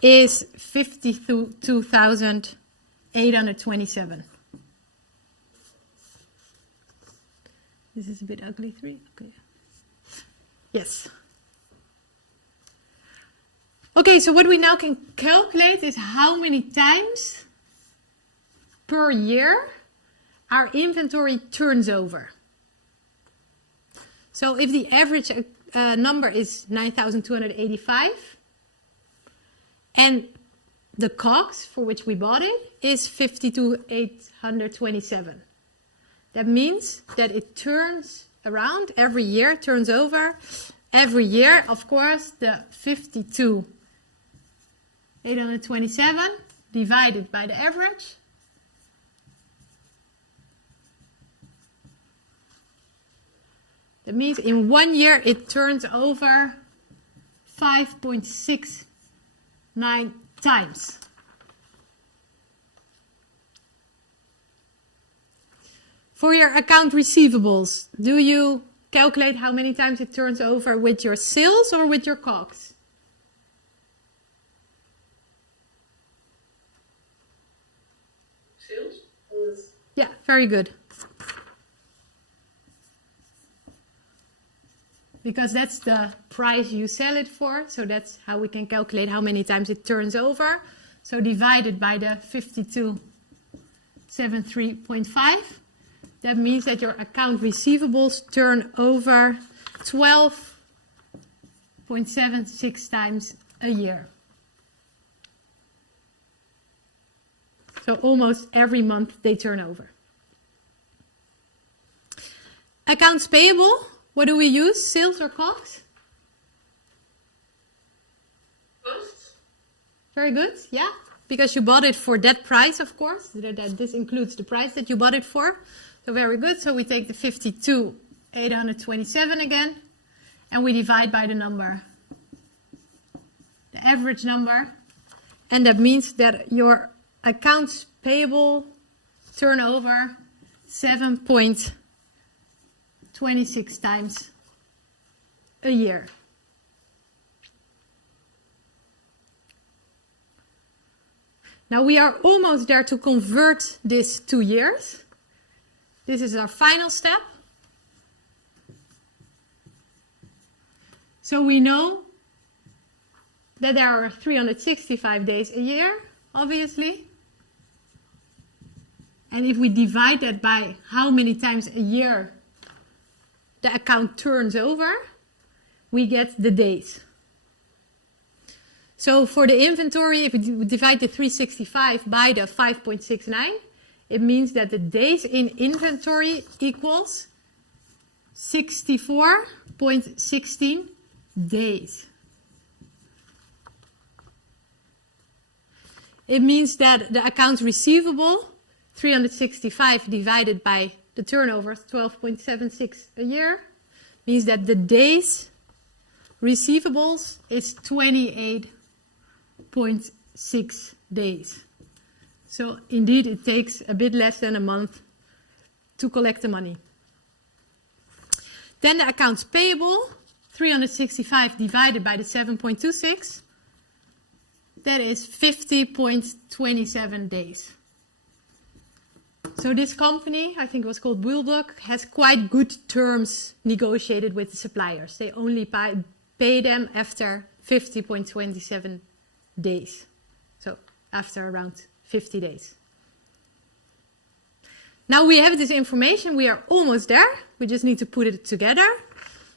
is 52,827. This is a bit ugly, 3. Okay. Yes. Okay, so what we now can calculate is how many times per year our inventory turns over. So if the average number is 9,285 and the COGS for which we bought it is 52,827. That means that it turns around every year, turns over every year. Of course, the 52,827 divided by the average. That means in 1 year it turns over 5.69 times. For your account receivables, do you calculate how many times it turns over with your sales or with your COGS? Sales? Yeah, very good. Because that's the price you sell it for, so that's how we can calculate how many times it turns over. So divided by the 5273.5, that means that your account receivables turn over 12.76 times a year. So almost every month they turn over. Accounts payable, what do we use? Sales or COGS? Costs? Very good, yeah. Because you bought it for that price, of course. This includes the price that you bought it for. So very good. So we take the 52,827 again, and we divide by the number, the average number. And that means that your accounts payable turnover 7.26 times a year. Now we are almost there to convert this to years. This is our final step. So we know that there are 365 days a year, obviously. And if we divide that by how many times a year the account turns over, we get the days. So for the inventory, if we divide the 365 by the 5.69, it means that the days in inventory equals 64.16 days. It means that the accounts receivable, 365 divided by the turnover, 12.76 a year, means that the days receivables is 28.6 days. So indeed, it takes a bit less than a month to collect the money. Then the accounts payable, 365 divided by the 7.26, that is 50.27 days. So this company, I think it was called Bulldog, has quite good terms negotiated with the suppliers. They only pay them after 50.27 days. So after around 50 days. Now we have this information, we are almost there. We just need to put it together.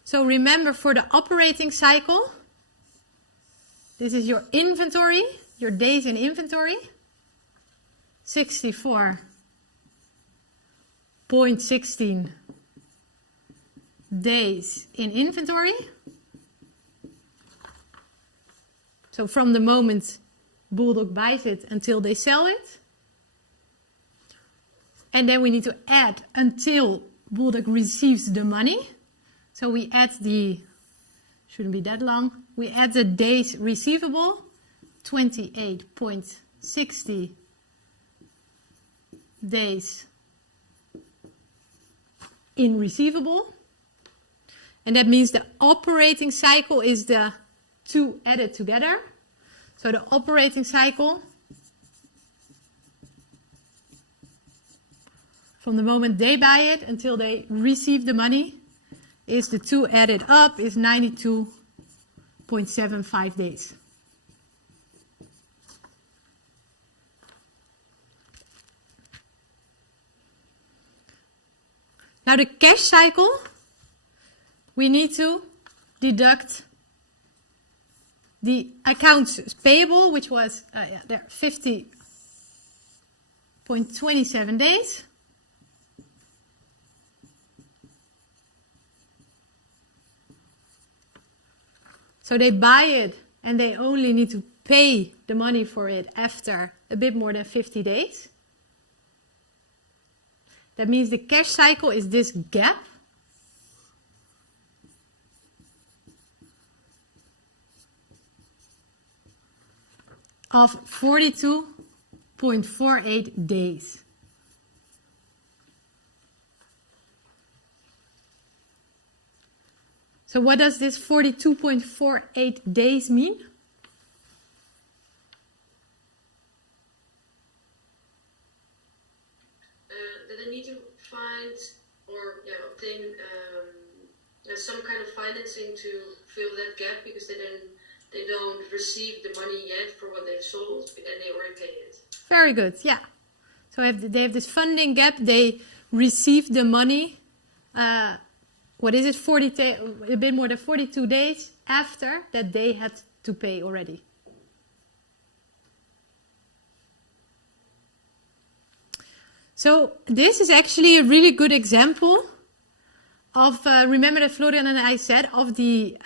So remember, for the operating cycle, this is your inventory, your days in inventory. 64.16 days in inventory. So from the moment Bulldog buys it until they sell it. And then we need to add until Bulldog receives the money. So we add the, shouldn't be that long, we add the days receivable, 28.60 days in receivable. And that means the operating cycle is the two added together. So the operating cycle, from the moment they buy it until they receive the money, is the two added up is 92.75 days. Now the cash cycle, we need to deduct the accounts payable, which was 50.27 days. So they buy it and they only need to pay the money for it after a bit more than 50 days. That means the cash cycle is this gap. Of 42.48 days. So what does this 42.48 days mean? That I need to find or obtain some kind of financing to fill that gap, because they don't receive the money yet for what they've sold, and they already pay it. Very good, yeah. So they have this funding gap. They receive the money, what is it, a bit more than 42 days after that they had to pay already. So this is actually a really good example of, remember that Florian and I said, of the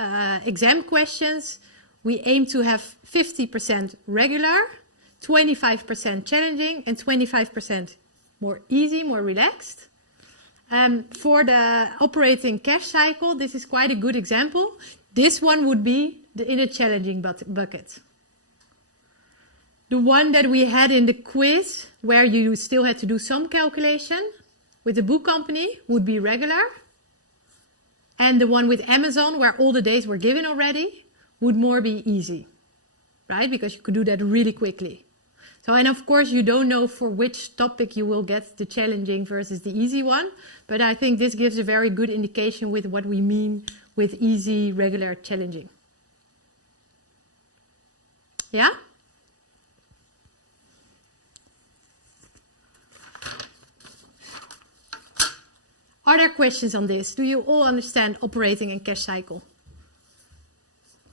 exam questions we aim to have 50% regular, 25% challenging, and 25% more easy, more relaxed. For the operating cash cycle, this is quite a good example. This one would be in a challenging bucket. The one that we had in the quiz, where you still had to do some calculation with the book company, would be regular. And the one with Amazon, where all the days were given already, would more be easy, right? Because you could do that really quickly. So, and of course, you don't know for which topic you will get the challenging versus the easy one. But I think this gives a very good indication with what we mean with easy, regular, challenging. Yeah? Are there questions on this? Do you all understand operating and cash cycle?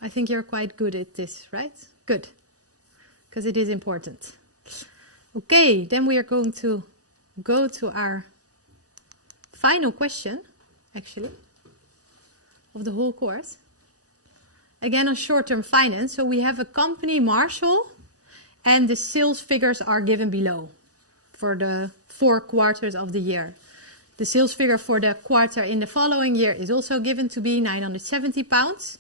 I think you're quite good at this, right? Good. Because it is important. Okay, then we are going to go to our final question, actually, of the whole course. Again, on short-term finance. So we have a company, Marshall, and the sales figures are given below for the 4 quarters of the year. The sales figure for the quarter in the following year is also given to be £970.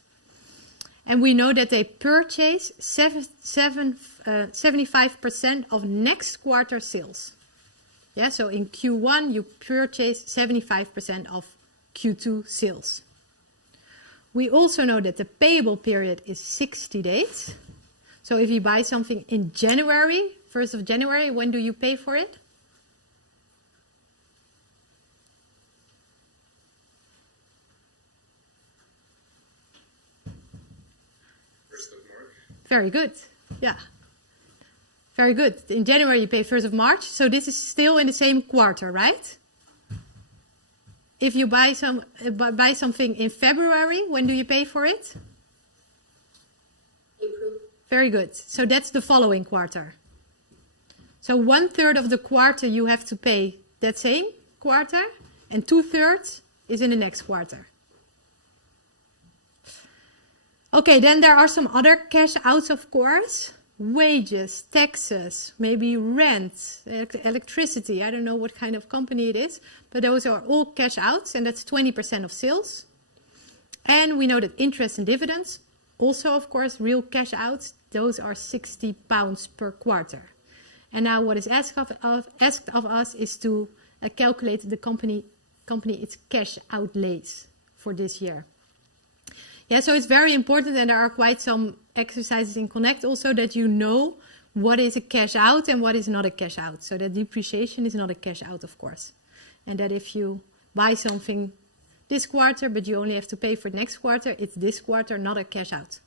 And we know that they purchase 75% of next quarter sales. Yeah, so in Q1 you purchase 75% of Q2 sales. We also know that the payable period is 60 days. So if you buy something in January, 1st of January, when do you pay for it? 1st of March. Very good. Yeah. Very good. In January you pay 1st of March. So this is still in the same quarter, right? If you buy something in February, when do you pay for it? April. Very good. So that's the following quarter. So 1/3 of the quarter you have to pay that same quarter, and 2/3 is in the next quarter. Okay, then there are some other cash outs, of course. Wages, taxes, maybe rent, electricity. I don't know what kind of company it is, but those are all cash outs, and that's 20% of sales. And we know that interest and dividends, also, of course, real cash outs, those are £60 per quarter. And now what is asked of us is to calculate the company its cash outlays for this year. Yeah, so it's very important, and there are quite some exercises in Connect also, that you know what is a cash out and what is not a cash out. So that depreciation is not a cash out, of course. And that if you buy something this quarter, but you only have to pay for it next quarter, it's this quarter, not a cash out.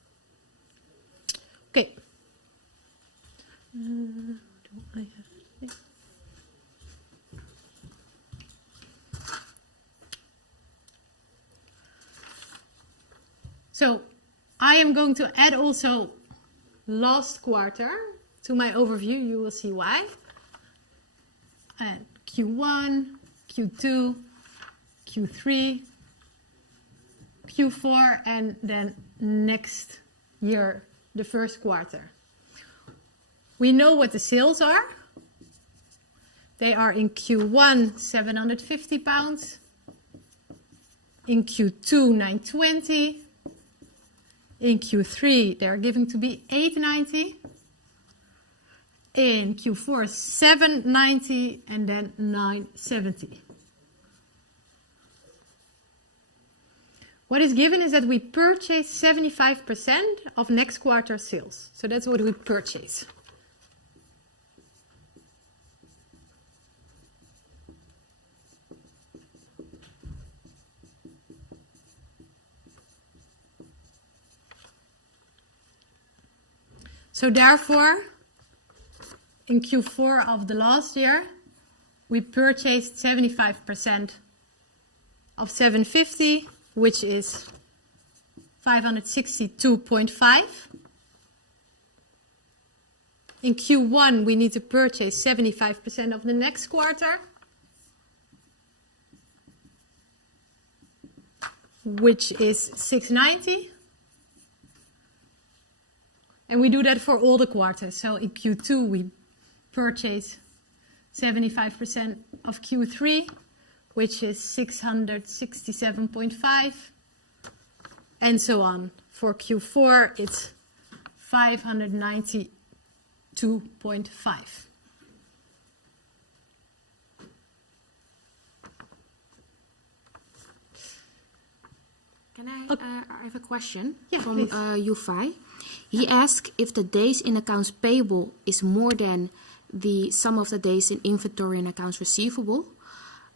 Okay. So I am going to add also last quarter to my overview. You will see why. And Q1, Q2, Q3, Q4, and then next year, the first quarter. We know what the sales are. They are in Q1, £750. In Q2, £920. In Q3, they are given to be £890. In Q4, £790, and then £970. What is given is that we purchase 75% of next quarter sales. So that's what we purchase. So therefore, in Q4 of the last year, we purchased 75% of 750, which is 562.5. In Q1, we need to purchase 75% of the next quarter, which is 690. And we do that for all the quarters. So in Q2, we purchase 75% of Q3, which is 667.5, and so on. For Q4, it's 592.5. Can I have a question from please. Yufai. He asked if the days in accounts payable is more than the sum of the days in inventory and accounts receivable.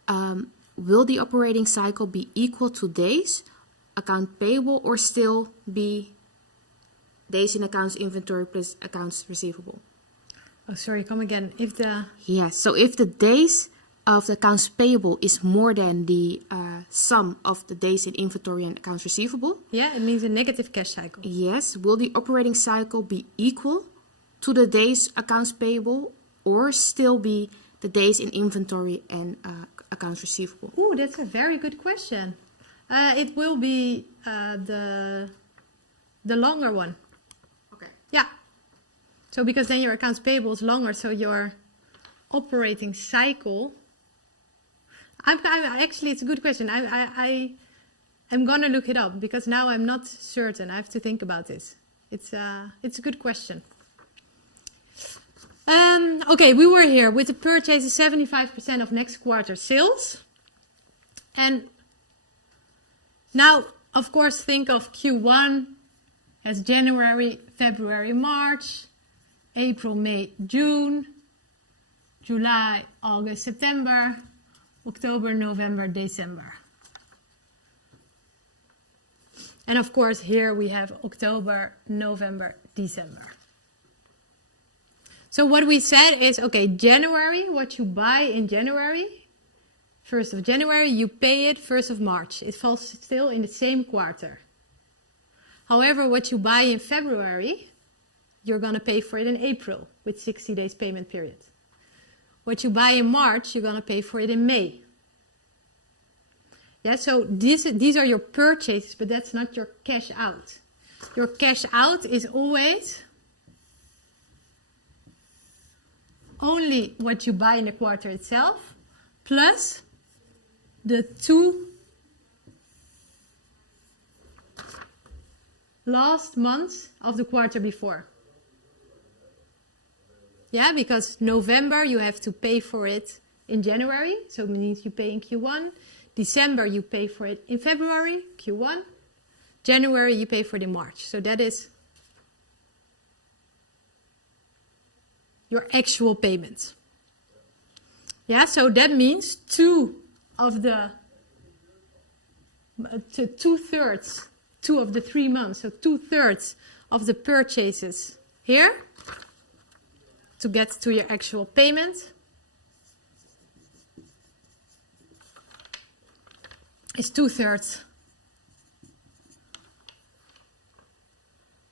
Will the operating cycle be equal to days account payable or still be days in accounts inventory plus accounts receivable? Oh, sorry, come again. If the... Yes, so if the days of the accounts payable is more than the sum of the days in inventory and accounts receivable. Yeah, it means a negative cash cycle. Yes, will the operating cycle be equal to the days accounts payable or still be the days in inventory and accounts receivable? Ooh, that's a very good question. It will be the longer one. Okay. Yeah. So because then your accounts payable is longer, so your operating cycle... actually, it's a good question. I'm gonna look it up because now I'm not certain. I have to think about this. It's a good question. Okay, we were here with the purchase of 75% of next quarter sales. And now, of course, think of Q1 as January, February, March, April, May, June, July, August, September, October, November, December. And of course, here we have October, November, December. So what we said is, okay, January, what you buy in January, 1st of January, you pay it 1st of March. It falls still in the same quarter. However, what you buy in February, you're going to pay for it in April with 60 days payment period. What you buy in March, you're going to pay for it in May. Yeah, so these are your purchases, but that's not your cash out. Your cash out is always only what you buy in the quarter itself, plus the 2 last months of the quarter before. Yeah, because November you have to pay for it in January, so it means you pay in Q1. December you pay for it in February, Q1. January you pay for it in March. So that is your actual payment. Yeah, so that means 2 of the 3 months, so 2/3 of the purchases here to get to your actual payment is 2/3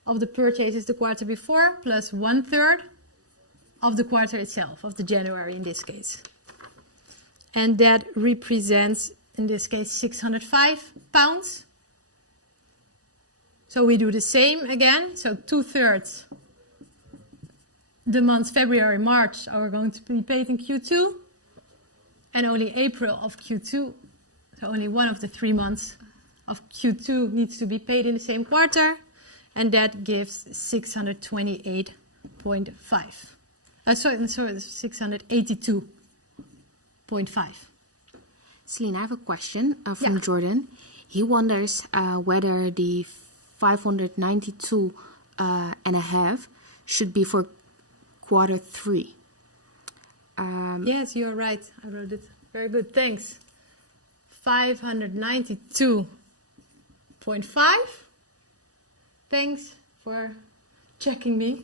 of the purchases the quarter before plus 1/3 of the quarter itself, of the January in this case. And that represents, in this case, £605. So we do the same again. So 2/3 the months February, March are going to be paid in Q2, and only April of Q2, so only one of the 3 months of Q2 needs to be paid in the same quarter, and that gives 628.5. Sorry, 682.5. Celine, I have a question from Jordan. He wonders whether the 592 and a half should be for quarter 3. Yes, you're right. I wrote it. Very good. Thanks. 592.5. Thanks for checking me.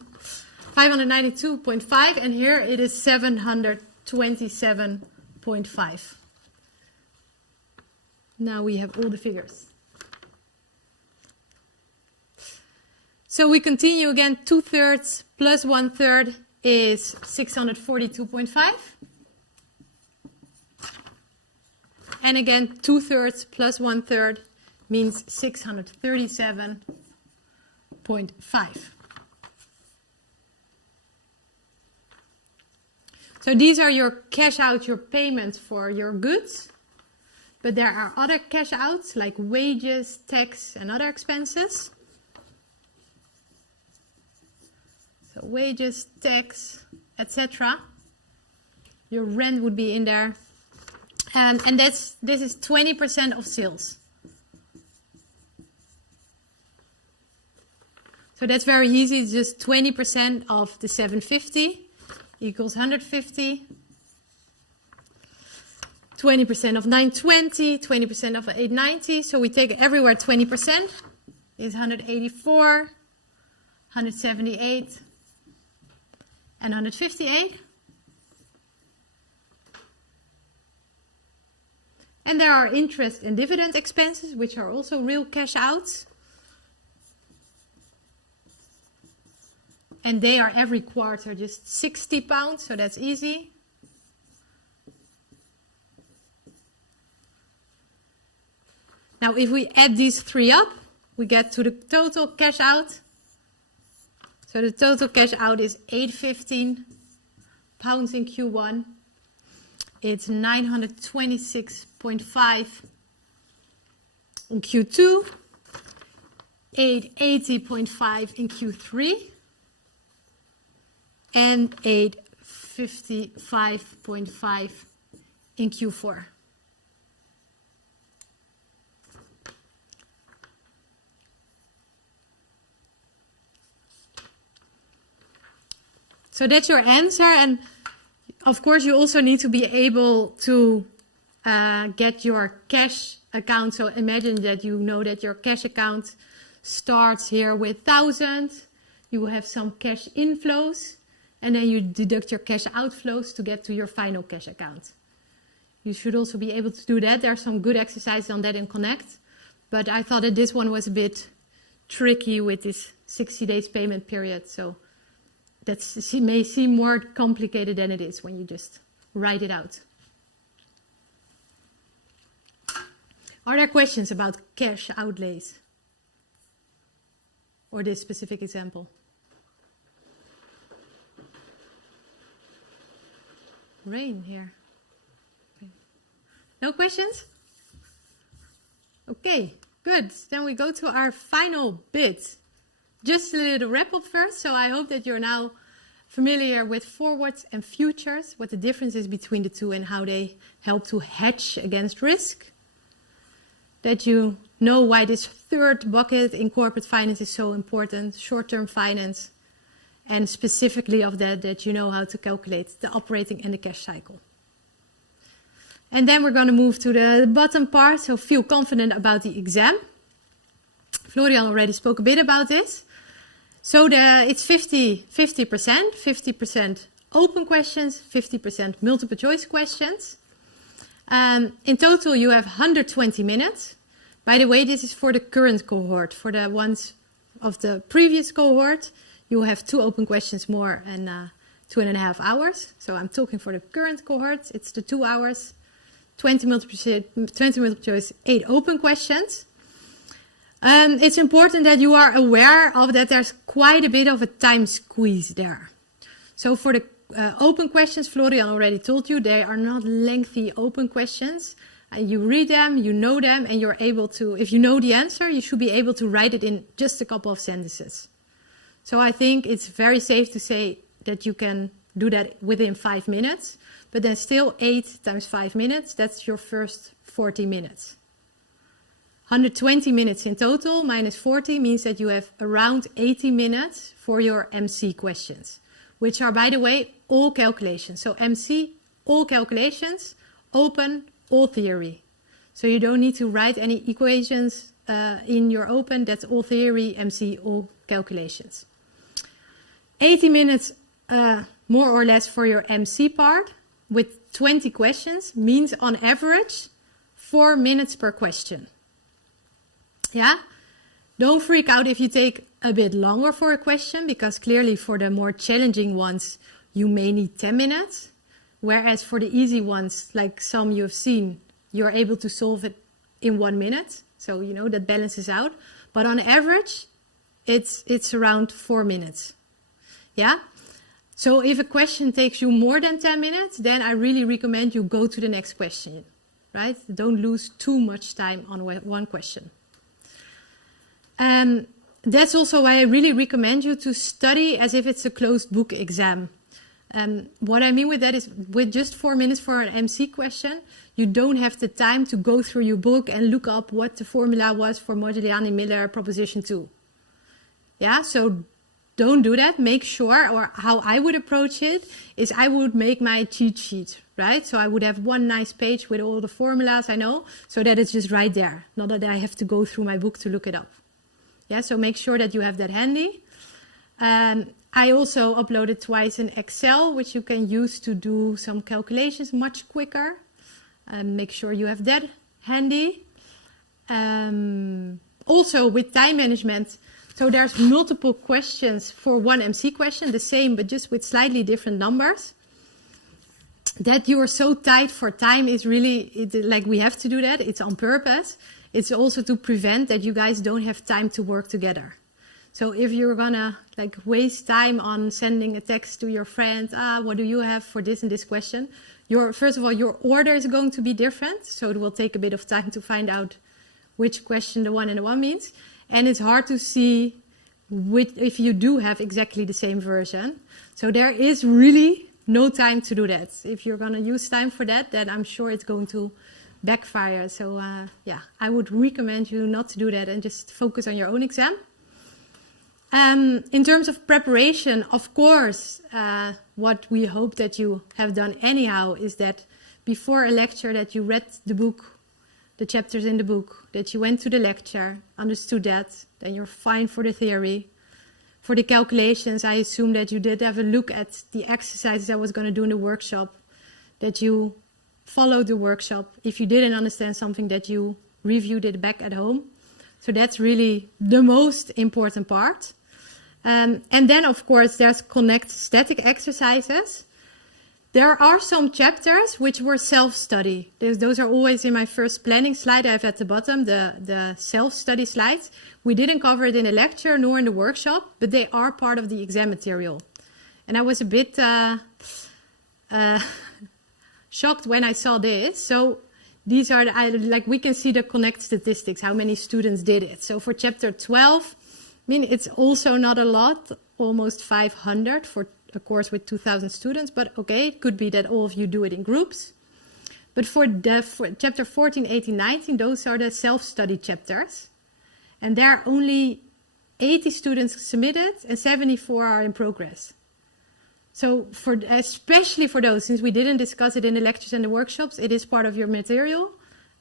592.5, and here it is 727.5. Now we have all the figures. So we continue again. 2/3 plus 1/3 is 642.5. And again, 2/3 plus 1/3 means 637.5. So these are your cash out, your payments for your goods. But there are other cash outs like wages, tax, and other expenses. So wages, tax, etc. Your rent would be in there. And this is 20% of sales. So that's very easy. It's just 20% of the 750 equals 150. 20% of 920, 20% of 890. So we take everywhere 20% is 184, 178, and 158. And there are interest and dividend expenses, which are also real cash outs. And they are every quarter just £60, so that's easy. Now, if we add these three up, we get to the total cash out. So the total cash out is £815 in Q1. It's 926.5 in Q2, 880.5 in Q3, and 855.5 in Q4. So that's your answer, and of course you also need to be able to get your cash account. So imagine that you know that your cash account starts here with 1,000. You will have some cash inflows, and then you deduct your cash outflows to get to your final cash account. You should also be able to do that. There are some good exercises on that in Connect, but I thought that this one was a bit tricky with this 60 days payment period. So that may seem more complicated than it is when you just write it out. Are there questions about cash outlays or this specific example? Rain here. Okay. No questions? Okay, good. Then we go to our final bit. Just a little wrap up first. So I hope that you're now familiar with forwards and futures, what the difference is between the two and how they help to hedge against risk. That you know why this third bucket in corporate finance is so important, short-term finance, and specifically of that you know how to calculate the operating and the cash cycle. And then we're going to move to the bottom part, so feel confident about the exam. Florian already spoke a bit about this. So it's 50%, 50% open questions, 50% multiple choice questions. In total, you have 120 minutes. By the way, this is for the current cohort. For the ones of the previous cohort, you have 2 open questions more and 2.5 hours. So I'm talking for the current cohort. It's the 2 hours, 20 multiple choice, 8 open questions. It's important that you are aware of that there's quite a bit of a time squeeze there. So for the open questions, Florian already told you, they are not lengthy open questions. You read them, you know them, and you're able to, if you know the answer, you should be able to write it in just a couple of sentences. So I think it's very safe to say that you can do that within 5 minutes, but then still 8 times 5 minutes, that's your first 40 minutes. 120 minutes in total minus 40 means that you have around 80 minutes for your MC questions, which are, by the way, all calculations. So MC, all calculations, open, all theory. So you don't need to write any equations in your open. That's all theory, MC, all calculations. 80 minutes more or less for your MC part with 20 questions means on average 4 minutes per question. Yeah, don't freak out if you take a bit longer for a question, because clearly for the more challenging ones, you may need 10 minutes. Whereas for the easy ones, like some you've seen, you're able to solve it in 1 minute. So, you know, that balances out. But on average, it's around 4 minutes. Yeah. So if a question takes you more than 10 minutes, then I really recommend you go to the next question, right? Don't lose too much time on one question. That's also why I really recommend you to study as if it's a closed book exam. What I mean with that is with just 4 minutes for an MC question, you don't have the time to go through your book and look up what the formula was for Modigliani-Miller proposition 2. Yeah, so don't do that. Make sure, or how I would approach it is I would make my cheat sheet, right? So I would have one nice page with all the formulas I know, so that it's just right there, not that I have to go through my book to look it up. Yeah, so make sure that you have that handy. I also uploaded twice in Excel, which you can use to do some calculations much quicker. Make sure you have that handy. Also with time management, so there's multiple questions for one MC question, the same, but just with slightly different numbers. That you are so tight for time is really, like we have to do that, it's on purpose. It's also to prevent that you guys don't have time to work together. So if you're gonna like waste time on sending a text to your friend, what do you have for this and this question? First of all, your order is going to be different. So it will take a bit of time to find out which question the one and the one means. And it's hard to see if you do have exactly the same version. So there is really no time to do that. If you're gonna use time for that, then I'm sure it's going to backfire. So yeah, I would recommend you not to do that and just focus on your own exam. In terms of preparation, of course, what we hope that you have done anyhow is that before a lecture that you read the book, the chapters in the book, that you went to the lecture, understood that, then you're fine for the theory. For the calculations, I assume that you did have a look at the exercises I was going to do in the workshop, that you followed the workshop. If you didn't understand something, that you reviewed it back at home. So that's really the most important part. And then, of course, there's connect static exercises. There are some chapters which were self-study. Those are always in my first planning slide. I have at the bottom the self-study slides. We didn't cover it in the lecture nor in the workshop, but they are part of the exam material. And I was a bit shocked when I saw this. So these are, like we can see the connect statistics, how many students did it. So for chapter 12, I mean, it's also not a lot, almost 500 for a course with 2,000 students, but okay, it could be that all of you do it in groups. But for chapter 14, 18, 19, those are the self-study chapters. And there are only 80 students submitted and 74 are in progress. So especially for those, since we didn't discuss it in the lectures and the workshops, it is part of your material.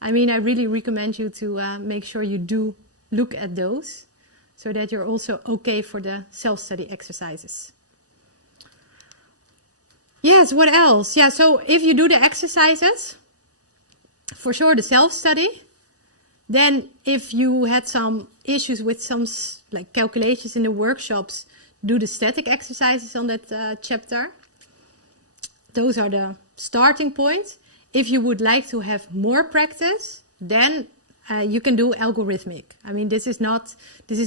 I mean, I really recommend you to make sure you do look at those, so that you're also okay for the self-study exercises. Yes, what else? Yeah, so if you do the exercises, for sure the self-study, then if you had some issues with some like calculations in the workshops, do the static exercises on that chapter. Those are the starting points. If you would like to have more practice, then you can do algorithmic. I mean, this is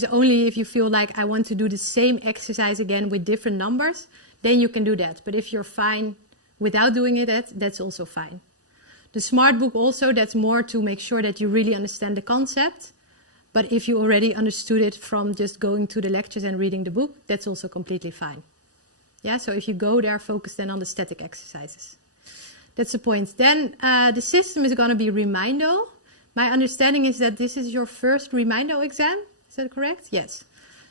only if you feel like I want to do the same exercise again with different numbers, then you can do that. But if you're fine without doing it, that's also fine. The smart book also, that's more to make sure that you really understand the concept. But if you already understood it from just going to the lectures and reading the book, that's also completely fine. Yeah, so if you go there, focus then on the static exercises. That's the point. Then the system is going to be Remindo. My understanding is that this is your first Remindo exam. Is that correct? Yes.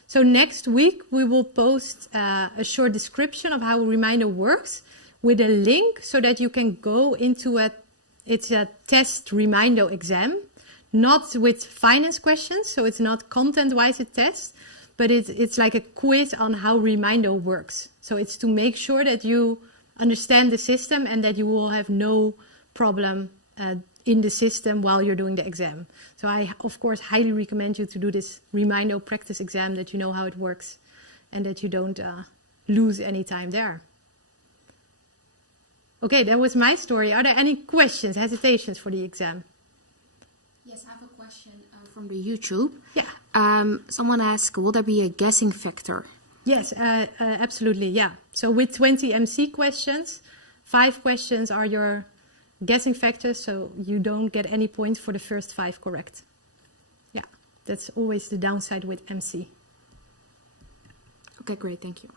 So next week we will post a short description of how Remindo works with a link so that you can go into it's a test Remindo exam, not with finance questions. So it's not content-wise a test, but it's like a quiz on how Remindo works. So it's to make sure that you understand the system and that you will have no problem in the system while you're doing the exam. So I, of course, highly recommend you to do this Remindo practice exam, that you know how it works and that you don't lose any time there. Okay, that was my story. Are there any questions, hesitations for the exam? Yes, I have a question from the YouTube. Yeah. Someone asked, will there be a guessing factor? Yes, absolutely, yeah. So with 20 MC questions, 5 questions are your guessing factors, so you don't get any points for the first 5 correct. Yeah, that's always the downside with MC. Okay, great, thank you.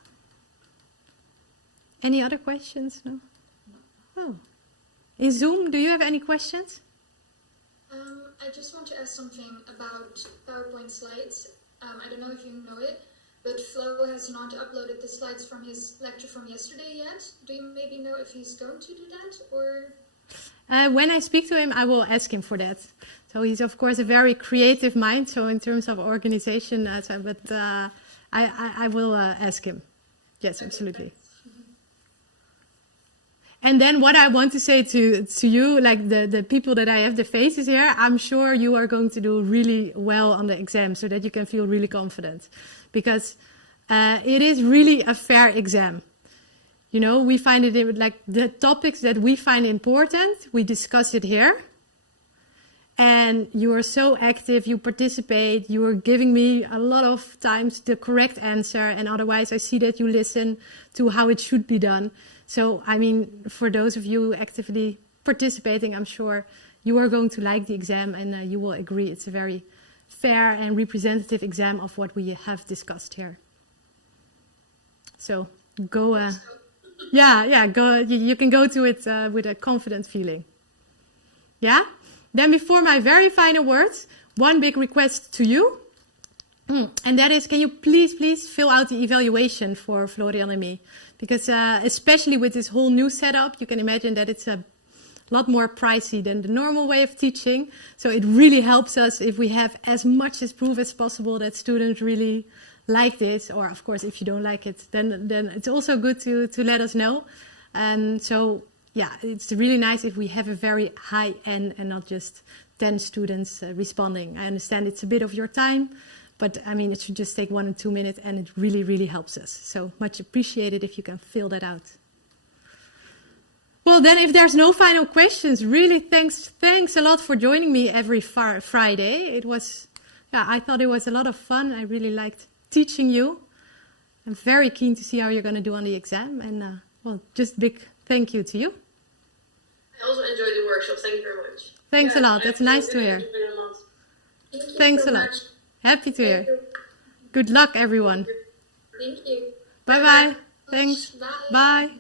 Any other questions? No? Oh. In Zoom, do you have any questions? I just want to ask something about PowerPoint slides. I don't know if you know it, but Flo has not uploaded the slides from his lecture from yesterday yet. Do you maybe know if he's going to do that, or? When I speak to him, I will ask him for that. So he's, of course, a very creative mind, so in terms of organization, I will ask him. Yes, absolutely. And then what I want to say to you, like the people that I have the faces here, I'm sure you are going to do really well on the exam so that you can feel really confident. Because it is really a fair exam. You know, we find it like the topics that we find important, we discuss it here. And you are so active, you participate, you are giving me a lot of times the correct answer. And otherwise, I see that you listen to how it should be done. So, I mean, for those of you actively participating, I'm sure you are going to like the exam and you will agree it's a very fair and representative exam of what we have discussed here. So, go, go. You can go to it with a confident feeling. Yeah? Then before my very final words, one big request to you. And that is, can you please fill out the evaluation for Florian and me? Because especially with this whole new setup, you can imagine that it's a lot more pricey than the normal way of teaching. So it really helps us if we have as much as proof as possible that students really like this. Or of course, if you don't like it, then it's also good to let us know. So yeah, it's really nice if we have a very high end and not just 10 students responding. I understand it's a bit of your time. But I mean, it should just take 1 or 2 minutes and it really, really helps us. So much appreciated if you can fill that out. Well, then if there's no final questions, really thanks a lot for joining me every Friday. It was, I thought it was a lot of fun. I really liked teaching you. I'm very keen to see how you're going to do on the exam. And well, just big thank you to you. I also enjoyed the workshop. Thank you very much. Thanks a lot. That's nice to hear. Thanks a lot. Happy to hear. Good luck, everyone. Thank you. Bye-bye. Thanks. Bye.